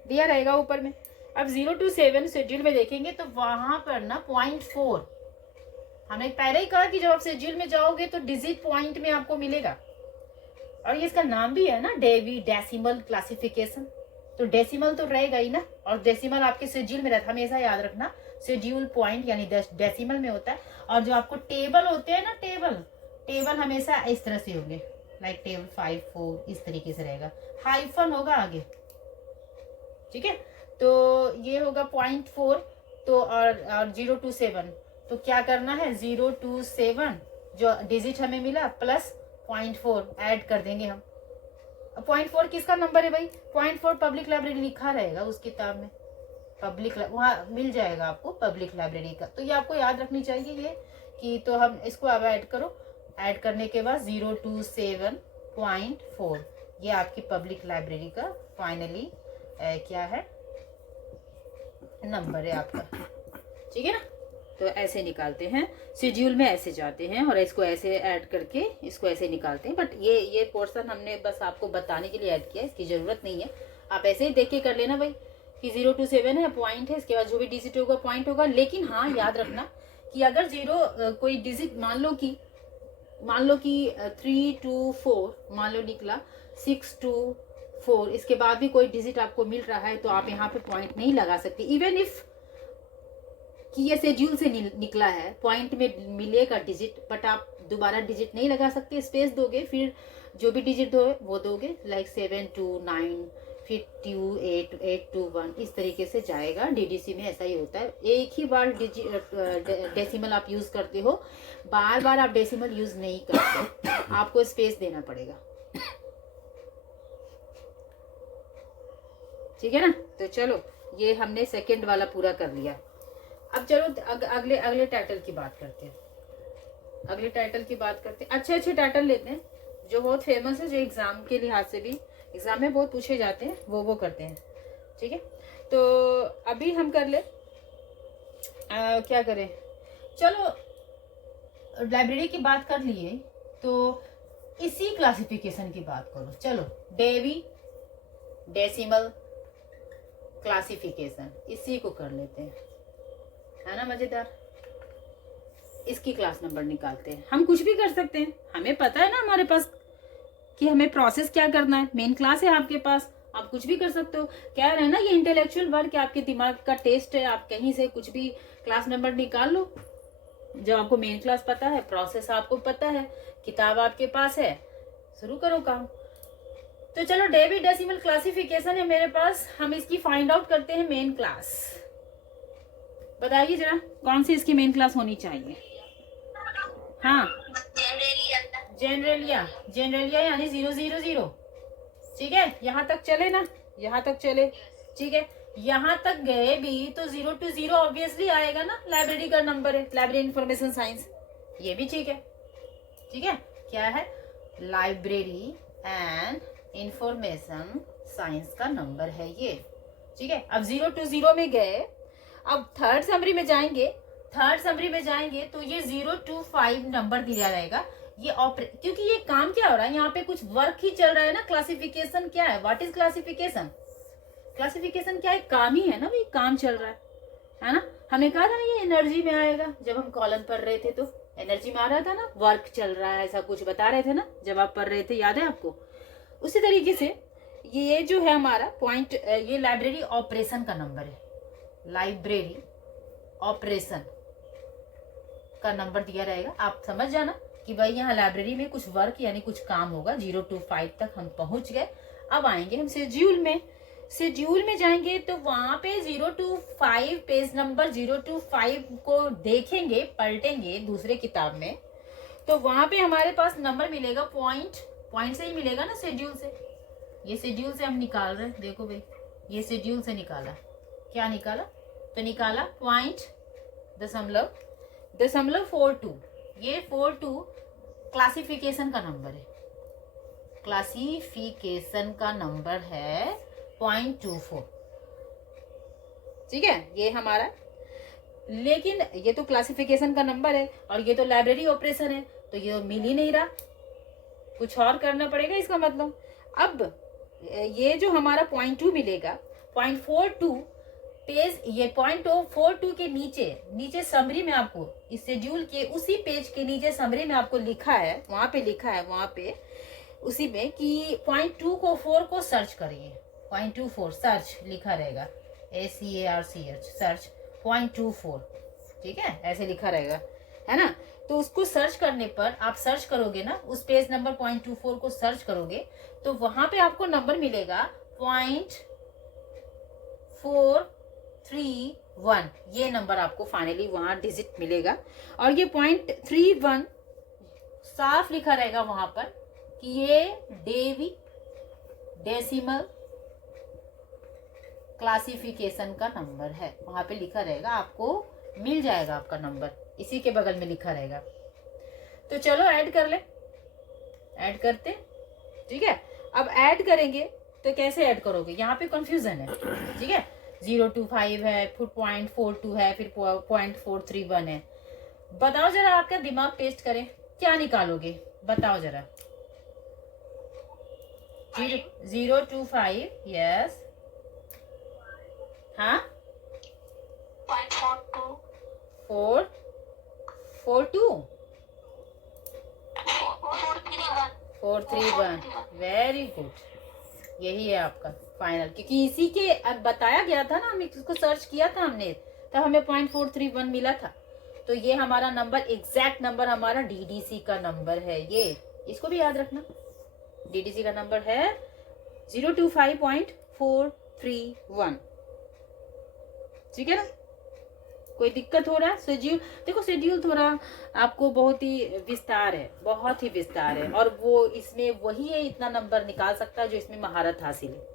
दिया रहेगा ऊपर में। अब 027 शेड्यूल में देखेंगे तो वहां पर ना .4, हमने पहले ही कहा कि जब आप शेड्यूल में जाओगे तो डिजिट पॉइंट में आपको मिलेगा। और ये इसका नाम भी है ना, डेसिमल क्लासिफिकेशन। तो डेसिमल तो रहेगा ही ना, और डेसिमल आपके शेड्यूल में रहता है, हमेशा याद रखना। शेड्यूल पॉइंट यानी डेसिमल में होता है। और जो आपको टेबल होते हैं ना, टेबल हमेशा इस तरह से होंगे, लाइक टेबल 5, 4, इस तरीके से रहेगा, हाइफन होगा आगे, ठीक है। तो ये होगा .4। तो और 027, तो क्या करना है? 027 जो डिजिट हमें मिला प्लस .4 ऐड कर देंगे हम। .4 किसका नंबर है भाई? .4 पब्लिक लाइब्रेरी लिखा रहेगा उस किताब में, वहाँ मिल जाएगा आपको पब्लिक लाइब्रेरी का। तो ये आपको याद रखनी चाहिए ये कि, तो हम इसको अब ऐड करो, ऐड करने के बाद 027.4 ये आपकी पब्लिक लाइब्रेरी का फाइनली क्या है? नंबर है आपका, ठीक है ना। तो ऐसे निकालते हैं, शेड्यूल में ऐसे जाते हैं और इसको ऐसे ऐड करके इसको ऐसे निकालते हैं। बट ये पोर्शन हमने बस आपको बताने के लिए ऐड किया, इसकी ज़रूरत नहीं है, आप ऐसे ही देख के कर लेना भाई कि 027 है, पॉइंट है, इसके बाद जो भी डिजिट होगा पॉइंट होगा। लेकिन हाँ, याद रखना कि अगर कोई डिजिट मान लो कि मान लो कि 324 मान लो निकला, 624, इसके बाद भी कोई डिजिट आपको मिल रहा है तो आप यहाँ पे पॉइंट नहीं लगा सकते। इवन इफ कि ये शेड्यूल से निकला है, पॉइंट में मिलेगा डिजिट, बट आप दोबारा डिजिट नहीं लगा सकते, स्पेस दोगे, फिर जो भी डिजिट दो वो दोगे, लाइक 729, फिर 28, 821, इस तरीके से जाएगा। डीडीसी में ऐसा ही होता है, एक ही बार डेसिमल आप यूज करते हो, बार बार आप डेसिमल यूज नहीं करते, आपको स्पेस देना पड़ेगा। ठीक है ना। तो चलो ये हमने सेकंड वाला पूरा कर लिया। अब चलो अगले टाइटल की बात करते हैं। अगले टाइटल की बात करते हैं, अच्छे अच्छे टाइटल लेते हैं जो बहुत फेमस है, जो एग्जाम के लिहाज से भी एग्जाम में बहुत पूछे जाते हैं, वो करते हैं। ठीक है, तो अभी हम कर ले क्या करें, चलो लाइब्रेरी की बात कर लिए तो इसी क्लासिफिकेशन की बात करो। चलो डेवी डेसिमल क्लासिफिकेशन, इसी को कर लेते हैं, है ना मजेदार। इसकी क्लास नंबर निकालते हैं। हम कुछ भी कर सकते हैं, हमें पता है ना हमारे पास कि हमें प्रोसेस क्या करना है। मेन क्लास है आपके पास, आप कुछ भी कर सकते हो। क्या है ना, ये इंटेलेक्चुअल वर्क है, आपके दिमाग का टेस्ट है, आप कहीं से कुछ भी क्लास नंबर निकाल लो। जब आपको मेन क्लास पता है, प्रोसेस आपको पता है, किताब आपके पास है, शुरू करो काम। तो चलो डेवी डेसिमल क्लासिफिकेशन है मेरे पास, हम इसकी फाइंड आउट करते हैं मेन क्लास। बताइए जरा कौन सी इसकी मेन क्लास होनी चाहिए। हाँ, जनरलिया यानी 000। ठीक है, यहाँ तक चले ना, यहाँ तक चले, ठीक है। यहाँ तक गए भी तो 0 to 0 ऑब्वियसली आएगा ना, लाइब्रेरी का नंबर है, लाइब्रेरी इंफॉर्मेशन साइंस, ये भी ठीक है। ठीक है, क्या है, लाइब्रेरी एंड इंफॉर्मेशन साइंस का नंबर है ये। ठीक है, अब 0 to 0 में गए, अब थर्ड समरी में जाएंगे, तो ये 0 to 5 नंबर दिया रहेगा। ये क्योंकि ये काम क्या हो रहा है, यहाँ पे कुछ वर्क ही चल रहा है ना। क्लासिफिकेशन क्या है, व्हाट इज क्लासिफिकेशन? क्लासिफिकेशन क्या है, काम ही है ना भाई, काम चल रहा है ना। हमने कहा था ये एनर्जी में आएगा, जब हम कॉलम पढ़ रहे थे तो एनर्जी में आ रहा था ना, वर्क चल रहा है, ऐसा कुछ बता रहे थे ना जब आप पढ़ रहे थे, याद है आपको। उसी तरीके से ये जो है हमारा पॉइंट, ये लाइब्रेरी ऑपरेशन का नंबर है, लाइब्रेरी ऑपरेशन का नंबर दिया रहेगा। आप समझ जाना कि भाई यहाँ लाइब्रेरी में कुछ वर्क यानी कुछ काम होगा। 0 to 5 तक हम पहुंच गए। अब आएंगे हम शेड्यूल में जाएंगे तो वहां पे 0 to 5 पेज नंबर 0 to 5 को देखेंगे, पलटेंगे दूसरे किताब में, तो वहां पे हमारे पास नंबर मिलेगा पॉइंट से ही मिलेगा ना, शेड्यूल से। ये शेड्यूल से हम निकाल रहे हैं, देखो भाई, ये शेड्यूल से निकाला, क्या निकाला, तो निकाला पॉइंट दशमलव 42। ये 42 क्लासिफिकेशन का नंबर है, क्लासिफिकेशन का नंबर है 0.24। ठीक है, ये हमारा, लेकिन ये तो क्लासिफिकेशन का नंबर है और ये तो लाइब्रेरी ऑपरेशन है, तो ये मिल ही नहीं रहा, कुछ और करना पड़ेगा इसका मतलब। अब ये जो हमारा 0.2 मिलेगा, 0.42 पेज, ये 0.42 के नीचे समरी में आपको, इस शेड्यूल के उसी पेज के नीचे समरी में आपको लिखा है, वहां पे उसी में कि 0.2 को 4 को सर्च करिए। 0.24 सर्च लिखा रहेगा, SEARCH सर्च 0.24। ठीक है, ऐसे लिखा रहेगा, है ना। तो उसको सर्च करने पर, आप सर्च करोगे ना उस पेज नंबर 0.24 को सर्च करोगे तो वहां पे आपको नंबर मिलेगा 0.431। ये नंबर आपको फाइनली वहां डिजिट मिलेगा। और ये 0.31 साफ लिखा रहेगा वहां पर कि ये डेवी डेसिमल क्लासिफिकेशन का नंबर है, वहां पे लिखा रहेगा, आपको मिल जाएगा आपका नंबर, इसी के बगल में लिखा रहेगा। तो चलो ऐड कर ले, ऐड करते। ठीक है, अब ऐड करेंगे तो कैसे ऐड करोगे, यहाँ पे कंफ्यूजन है। ठीक है, 0 to 5 है, फिर 0.42 है, फिर 0.431 है। बताओ जरा, आपका दिमाग टेस्ट करे, क्या निकालोगे, बताओ जरा। 0 to 5, यस, हाँ, 0.42 442 431, वेरी गुड, यही है आपका फाइनल, क्योंकि इसी के बताया गया था ना, हम इसको सर्च किया था हमने, तब हमें 0.431 मिला था। तो ये हमारा नंबर, एग्जैक्ट नंबर हमारा डीडीसी का नंबर है, ये इसको भी याद रखना। डीडीसी का नंबर है 025.431, ठीक है ना। कोई दिक्कत हो रहा है? शेड्यूल देखो, शेड्यूल थोड़ा आपको बहुत ही विस्तार है, बहुत ही विस्तार है, और वो इसमें वही है इतना नंबर निकाल सकता है जो इसमें महारत हासिल है।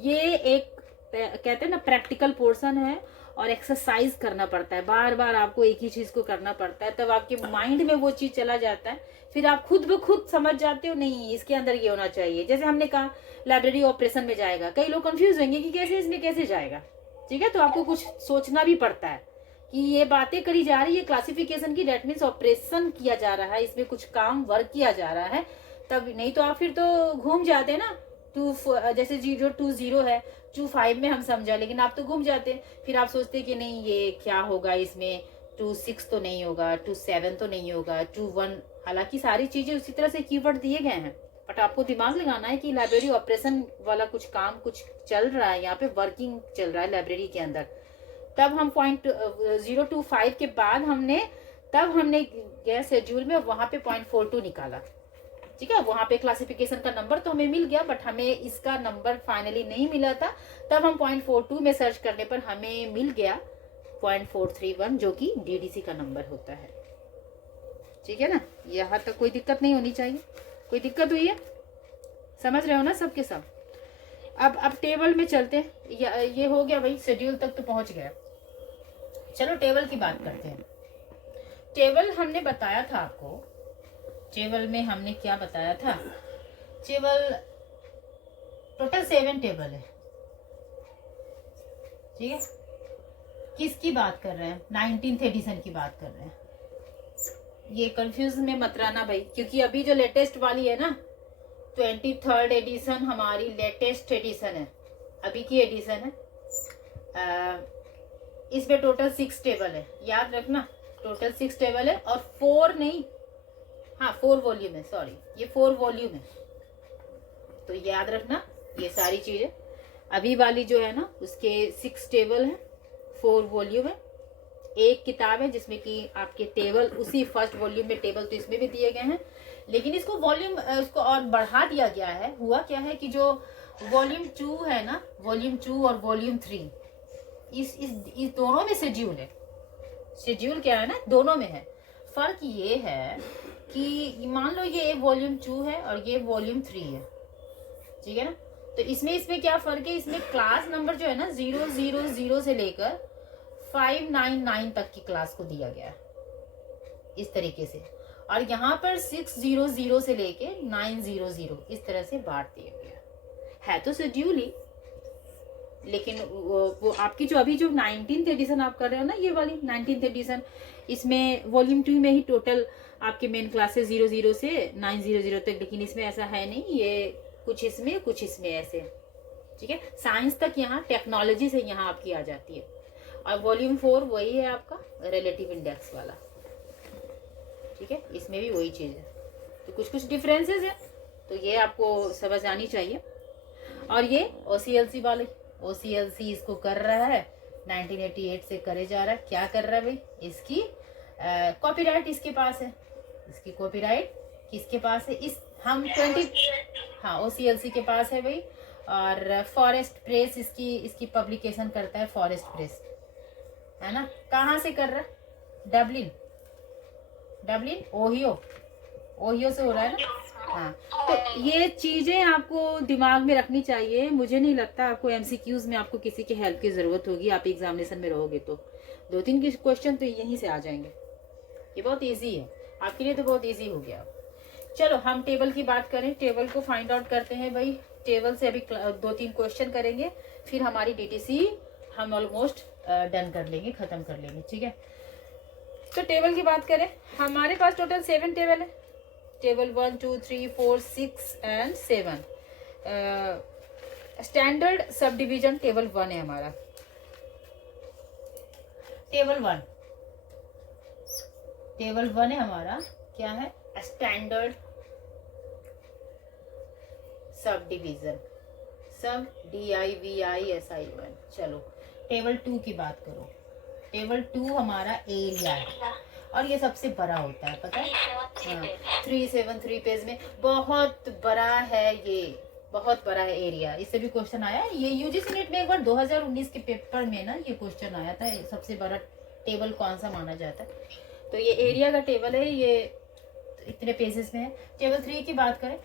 ये एक कहते हैं ना प्रैक्टिकल पोर्शन है, और एक्सरसाइज करना पड़ता है, बार बार आपको एक ही चीज को करना पड़ता है, तब आपके माइंड में वो चीज चला जाता है, फिर आप खुद ब खुद समझ जाते हो, नहीं इसके अंदर ये होना चाहिए। जैसे हमने कहा लाइब्रेरी ऑपरेशन में जाएगा, कई लोग कंफ्यूज होंगे कि कैसे इसमें कैसे जाएगा, ठीक है। तो आपको कुछ सोचना भी पड़ता है कि ये बातें करी जा रही है क्लासिफिकेशन की, डेट मीन्स ऑपरेशन किया जा रहा है, इसमें कुछ काम वर्क किया जा रहा है, तब नहीं तो आप फिर तो घूम जाते ना। जैसे 020 है, 25 में हम समझा, लेकिन आप तो घूम जाते, फिर आप सोचते कि नहीं ये क्या होगा इसमें, 26 तो नहीं होगा, 27 तो नहीं होगा, 21, हालांकि सारी चीजें उसी तरह से कीवर्ड दिए गए हैं, बट आपको दिमाग लगाना है कि लाइब्रेरी ऑपरेशन वाला कुछ काम कुछ चल रहा है, यहाँ पे वर्किंग चल रहा है लाइब्रेरी के अंदर। तब हम 0.025 के बाद हमने गया शेड्यूल में, वहां पे 0.42 निकाला, ठीक है। वहां पे क्लासिफिकेशन का नंबर तो हमें मिल गया, बट हमें इसका नंबर फाइनली नहीं मिला था, तब हम 0.42 में सर्च करने पर हमें मिल गया 0.431, जो कि डीडीसी का नंबर होता है, ठीक है ना। यहाँ तक कोई दिक्कत नहीं होनी चाहिए। कोई दिक्कत हुई है? समझ रहे हो ना सबके सब? अब टेबल में चलते हैं। ये हो गया भाई, शेड्यूल तक तो पहुंच गया। चलो टेबल की बात करते हैं। टेबल हमने बताया था आपको, टेबल में हमने क्या बताया था, टेबल टोटल 7 टेबल है, ठीक है। किसकी बात कर रहे हैं? 19th एडिशन की बात कर रहे हैं। ये कंफ्यूज में मत रहना भाई, क्योंकि अभी जो लेटेस्ट वाली है ना, 23rd एडिशन हमारी लेटेस्ट एडिशन है, अभी की एडिशन है। इसमें टोटल 6 टेबल है, याद रखना, टोटल 6 टेबल है, और 4 नहीं, हाँ 4 वॉल्यूम है, सॉरी ये 4 वॉल्यूम है, तो याद रखना ये सारी चीजें। अभी वाली जो है ना उसके 6 टेबल है, 4 वॉल्यूम है, एक किताब है जिसमें कि आपके टेबल उसी फर्स्ट वॉल्यूम में टेबल तो इसमें भी दिए गए हैं, लेकिन इसको वॉल्यूम उसको और बढ़ा दिया गया है। हुआ क्या है कि जो वॉल्यूम 2 है ना, वॉल्यूम 2 और वॉल्यूम 3, इस दोनों में शेड्यूल है। शेड्यूल क्या है ना, दोनों में है। फर्क ये है कि मान लो ये वॉल्यूम 2 है और ये वॉल्यूम 3 है, ठीक है ना। तो इसमें क्या फर्क है, इसमें क्लास नंबर जो है ना 000 से लेकर 599 तक की क्लास को दिया गया है इस तरीके से, और यहाँ पर 600 से लेके 900 इस तरह से बांट दिया गया है। तो शेड्यूल ही, लेकिन वो आपकी जो अभी जो 19th एडिशन आप कर रहे हो ना, ये वाली 19th एडिशन, इसमें वॉल्यूम 2 में ही टोटल आपके मेन क्लासेस 00 से 900 तक, लेकिन इसमें ऐसा है नहीं, ये कुछ इसमें ऐसे, ठीक है। साइंस तक यहाँ, टेक्नोलॉजी से यहाँ आपकी आ जाती है, और वॉल्यूम 4 वही है आपका रिलेटिव इंडेक्स वाला, ठीक है। इसमें भी वही चीज़ है, तो कुछ डिफरेंसेस है, तो ये आपको समझ आनी चाहिए। और ये OCLC वाले, OCLC इसको कर रहा है 1988 से करे जा रहा है। क्या कर रहा है भाई, इसकी कॉपीराइट इसके पास है, इसकी कॉपीराइट किसके पास है, इस हम 20, हाँ OCLC के पास है भाई। और फॉरेस्ट प्रेस इसकी पब्लिकेशन करता है, फॉरेस्ट प्रेस है ना। कहाँ से कर रहा है? डबलिन ओहियो से हो रहा है ना। हाँ, तो ये चीजें आपको दिमाग में रखनी चाहिए। मुझे नहीं लगता आपको MCQs में आपको किसी की हेल्प की जरूरत होगी, आप एग्जामिनेशन में रहोगे तो 2-3 क्वेश्चन तो यहीं से आ जाएंगे। ये बहुत इजी है आपके लिए, तो बहुत इजी हो गया। चलो हम टेबल की बात करें, टेबल को फाइंड आउट करते हैं भाई। टेबल से अभी 2-3 क्वेश्चन करेंगे, फिर हमारी DTC हम ऑलमोस्ट डन कर लेंगे, खत्म कर लेंगे, ठीक है। तो टेबल की बात करें, हमारे पास टोटल 7 टेबल है, table 1 2 3 4 6 and 7। Standard sub division table 1 है हमारा। टेबल 1 है हमारा, क्या है, स्टैंडर्ड सब डिवीजन, सब DIVISION। चलो टेबल 2 की बात करो। टेबल 2 हमारा एरिया है एरिया और ये सबसे बड़ा होता है, पता है? 373 हाँ, पेज 373 पेज में बहुत बड़ा है, ये बहुत बड़ा है एरिया। इससे भी क्वेश्चन आया है, ये यूजीसी नेट में एक बार 2019 के पेपर में ना ये क्वेश्चन आया था, सबसे बड़ा टेबल कौन सा माना जाता है। तो ये एरिया का टेबल है, ये इतने पेजेस में है। टेबल 3 की बात करें,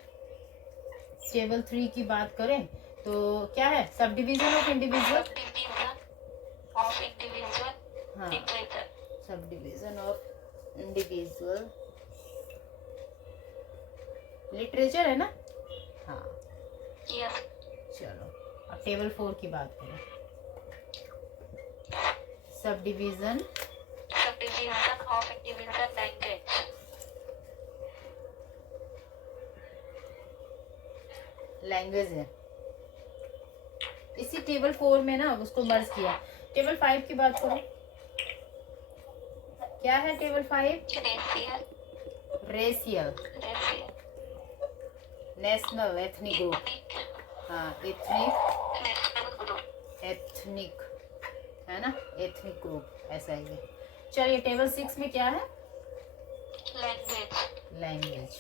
टेबल 3 की बात करें तो क्या है? Sub division of individual, sub division of individual हाँ, literature sub division of individual literature है ना? हाँ, यस चलो अब टेबल 4 की बात करें। Sub division sub division of individual language language है। इसी टेबल 4 में ना उसको मर्ज किया। टेबल 5 की बात करो, क्या है table 5? Racial racial, racial national, ethnic group, ethnic हाँ एथनिक, नेशनल ग्रुप एथनिक है ना, एथनिक ग्रुप ऐसा ही है। चलिए टेबल 6 में क्या है? Language language.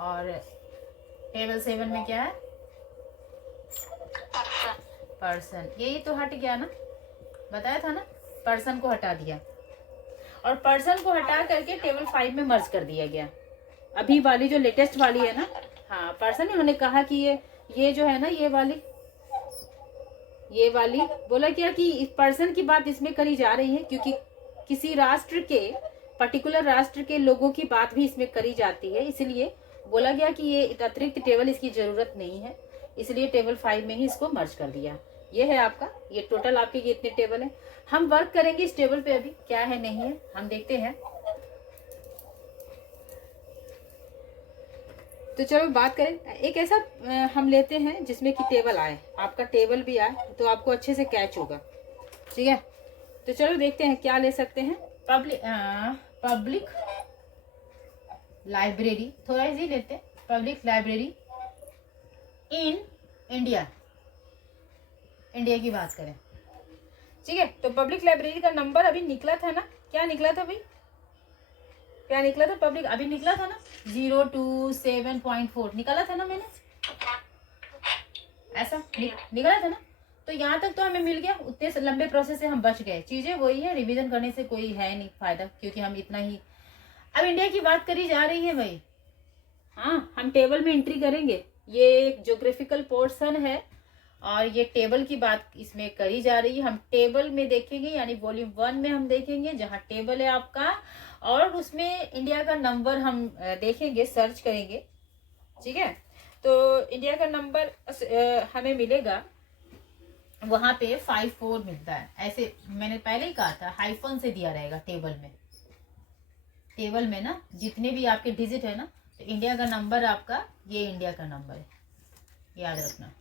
और टेबल 7 में क्या है? Person person. यही तो हट गया ना, बताया था ना, पर्सन को हटा दिया और पर्सन को हटा करके टेबल 5 में मर्ज कर दिया गया। अभी वाली जो लेटेस्ट वाली है ना, हाँ पर्सन, उन्होंने कहा कि ये जो है ना, ये वाली बोला क्या कि इस पर्सन की बात इसमें करी जा रही है क्योंकि किसी राष्ट्र के, पर्टिकुलर राष्ट्र के लोगों की बात भी इसमें करी जाती है, इसलिए बोला गया कि ये अतिरिक्त टेबल इसकी जरूरत नहीं है, इसलिए टेबल 5 में ही इसको मर्ज कर दिया। ये है आपका, ये टोटल आपके ये इतने टेबल है। हम वर्क करेंगे इस टेबल पे, अभी क्या है नहीं है हम देखते हैं। तो चलो बात करें, एक ऐसा हम लेते हैं जिसमें कि टेबल आए, आपका टेबल भी आए तो आपको अच्छे से कैच होगा, ठीक है? तो चलो देखते हैं क्या ले सकते हैं। पब्लिक लाइब्रेरी, थोड़ा इजी लेते हैं। Public library in India, India की बात करें, ठीक है? तो पब्लिक लाइब्रेरी का नंबर अभी निकला था ना, क्या निकला था भाई, क्या निकला था? पब्लिक अभी निकला था ना, 027.4 निकाला था ना मैंने, ऐसा निकला था ना। तो यहाँ तक तो हमें मिल गया, उतने से लंबे प्रोसेस से हम बच गए। चीजें वही है, रिवीजन करने से कोई है नहीं फायदा क्योंकि हम इतना ही। अब इंडिया की बात करी जा रही है भाई, हाँ हम टेबल में एंट्री करेंगे, ये एक ज्योग्राफिकल पोर्शन है और ये टेबल की बात इसमें करी जा रही है। हम टेबल में देखेंगे, यानी वॉल्यूम 1 में हम देखेंगे जहाँ टेबल है आपका, और उसमें इंडिया का नंबर हम देखेंगे, सर्च करेंगे, ठीक है? तो इंडिया का नंबर हमें मिलेगा, वहां पे 54 मिलता है। ऐसे मैंने पहले ही कहा था, हाइफन से दिया रहेगा टेबल में। टेबल में ना जितने भी आपके डिजिट है ना, तो इंडिया का नंबर आपका, ये इंडिया का नंबर है, याद रखना।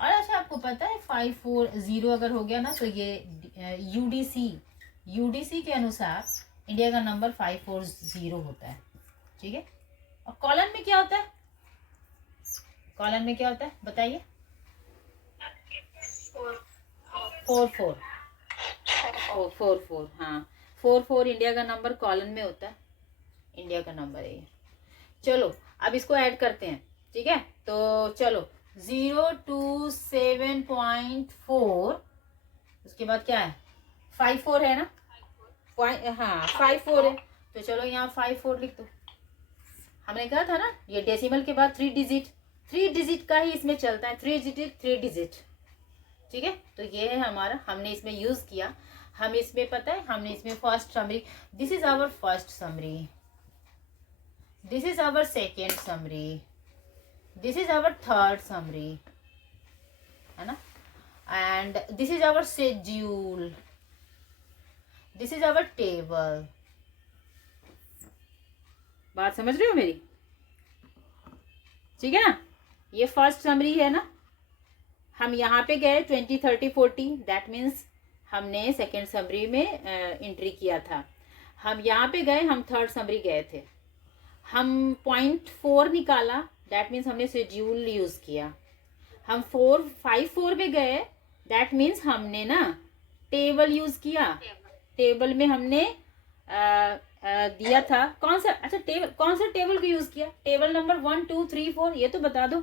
और अच्छा आपको पता है 540 अगर हो गया ना, तो ये यूडीसी के अनुसार इंडिया का नंबर 540 होता है, ठीक है? और कॉलन में क्या होता है? कॉलन में क्या होता है बताइए? 44 हाँ 44 इंडिया का नंबर कॉलन में होता है, इंडिया का नंबर है ये। चलो अब इसको ऐड करते हैं, ठीक है? तो चलो 027.4, उसके बाद क्या है? 54 है ना, हाँ 54 है, तो चलो यहाँ 54 लिख दो। हमने कहा था ना ये डेसिमल के बाद 3 डिजिट का ही इसमें चलता है, 3 डिजिट, ठीक है? तो ये है हमारा, हमने इसमें यूज किया। हम इसमें पता है, हमने इसमें first summary, this is our first summary, this is our second summary, this is our third summary, है ना? And this is our schedule, this is our table. बात समझ रहे हो मेरी? ठीक है ना? ये फर्स्ट समरी है ना, हम यहाँ पे गए 20, 30, 40, दैट मीन्स हमने सेकेंड समरी में एंट्री किया था। हम यहाँ पे गए, हम थर्ड समरी गए थे। हम 0.4 निकाला, दैट मीन्स हमने शेड्यूल यूज किया। हम 454 पे गए, दैट मीन्स हमने ना टेबल यूज किया। टेबल में हमने दिया था कौन सा, अच्छा टेबल, कौन सा टेबल को यूज किया? टेबल नंबर 1 2 3 4, ये तो बता दो।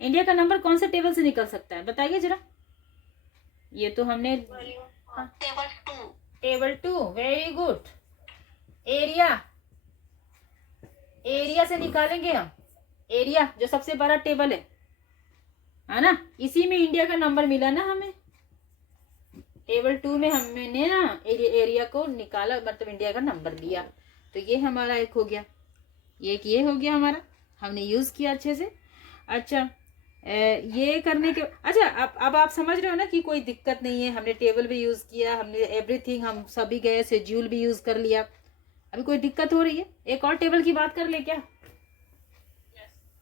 इंडिया का नंबर कौन सा टेबल से निकल सकता है, बताइए जरा। ये तो हमने table 2। Table 2, very good. Area, area से निकालेंगे हम। एरिया जो सबसे बड़ा टेबल है ना, इसी में इंडिया का नंबर मिला ना हमें। टेबल 2 में हमने ना एरिया को निकाला, मतलब इंडिया का नंबर दिया। तो ये हमारा एक हो गया, ये हो गया हमारा, हमने यूज किया अच्छे से। अच्छा ये करने के, अच्छा अब आप समझ रहे हो ना कि कोई दिक्कत नहीं है। हमने टेबल भी यूज किया, हमने एवरीथिंग, हम सभी गए, शेड्यूल भी यूज कर लिया। अभी कोई दिक्कत हो रही है? एक और टेबल की बात कर ले क्या?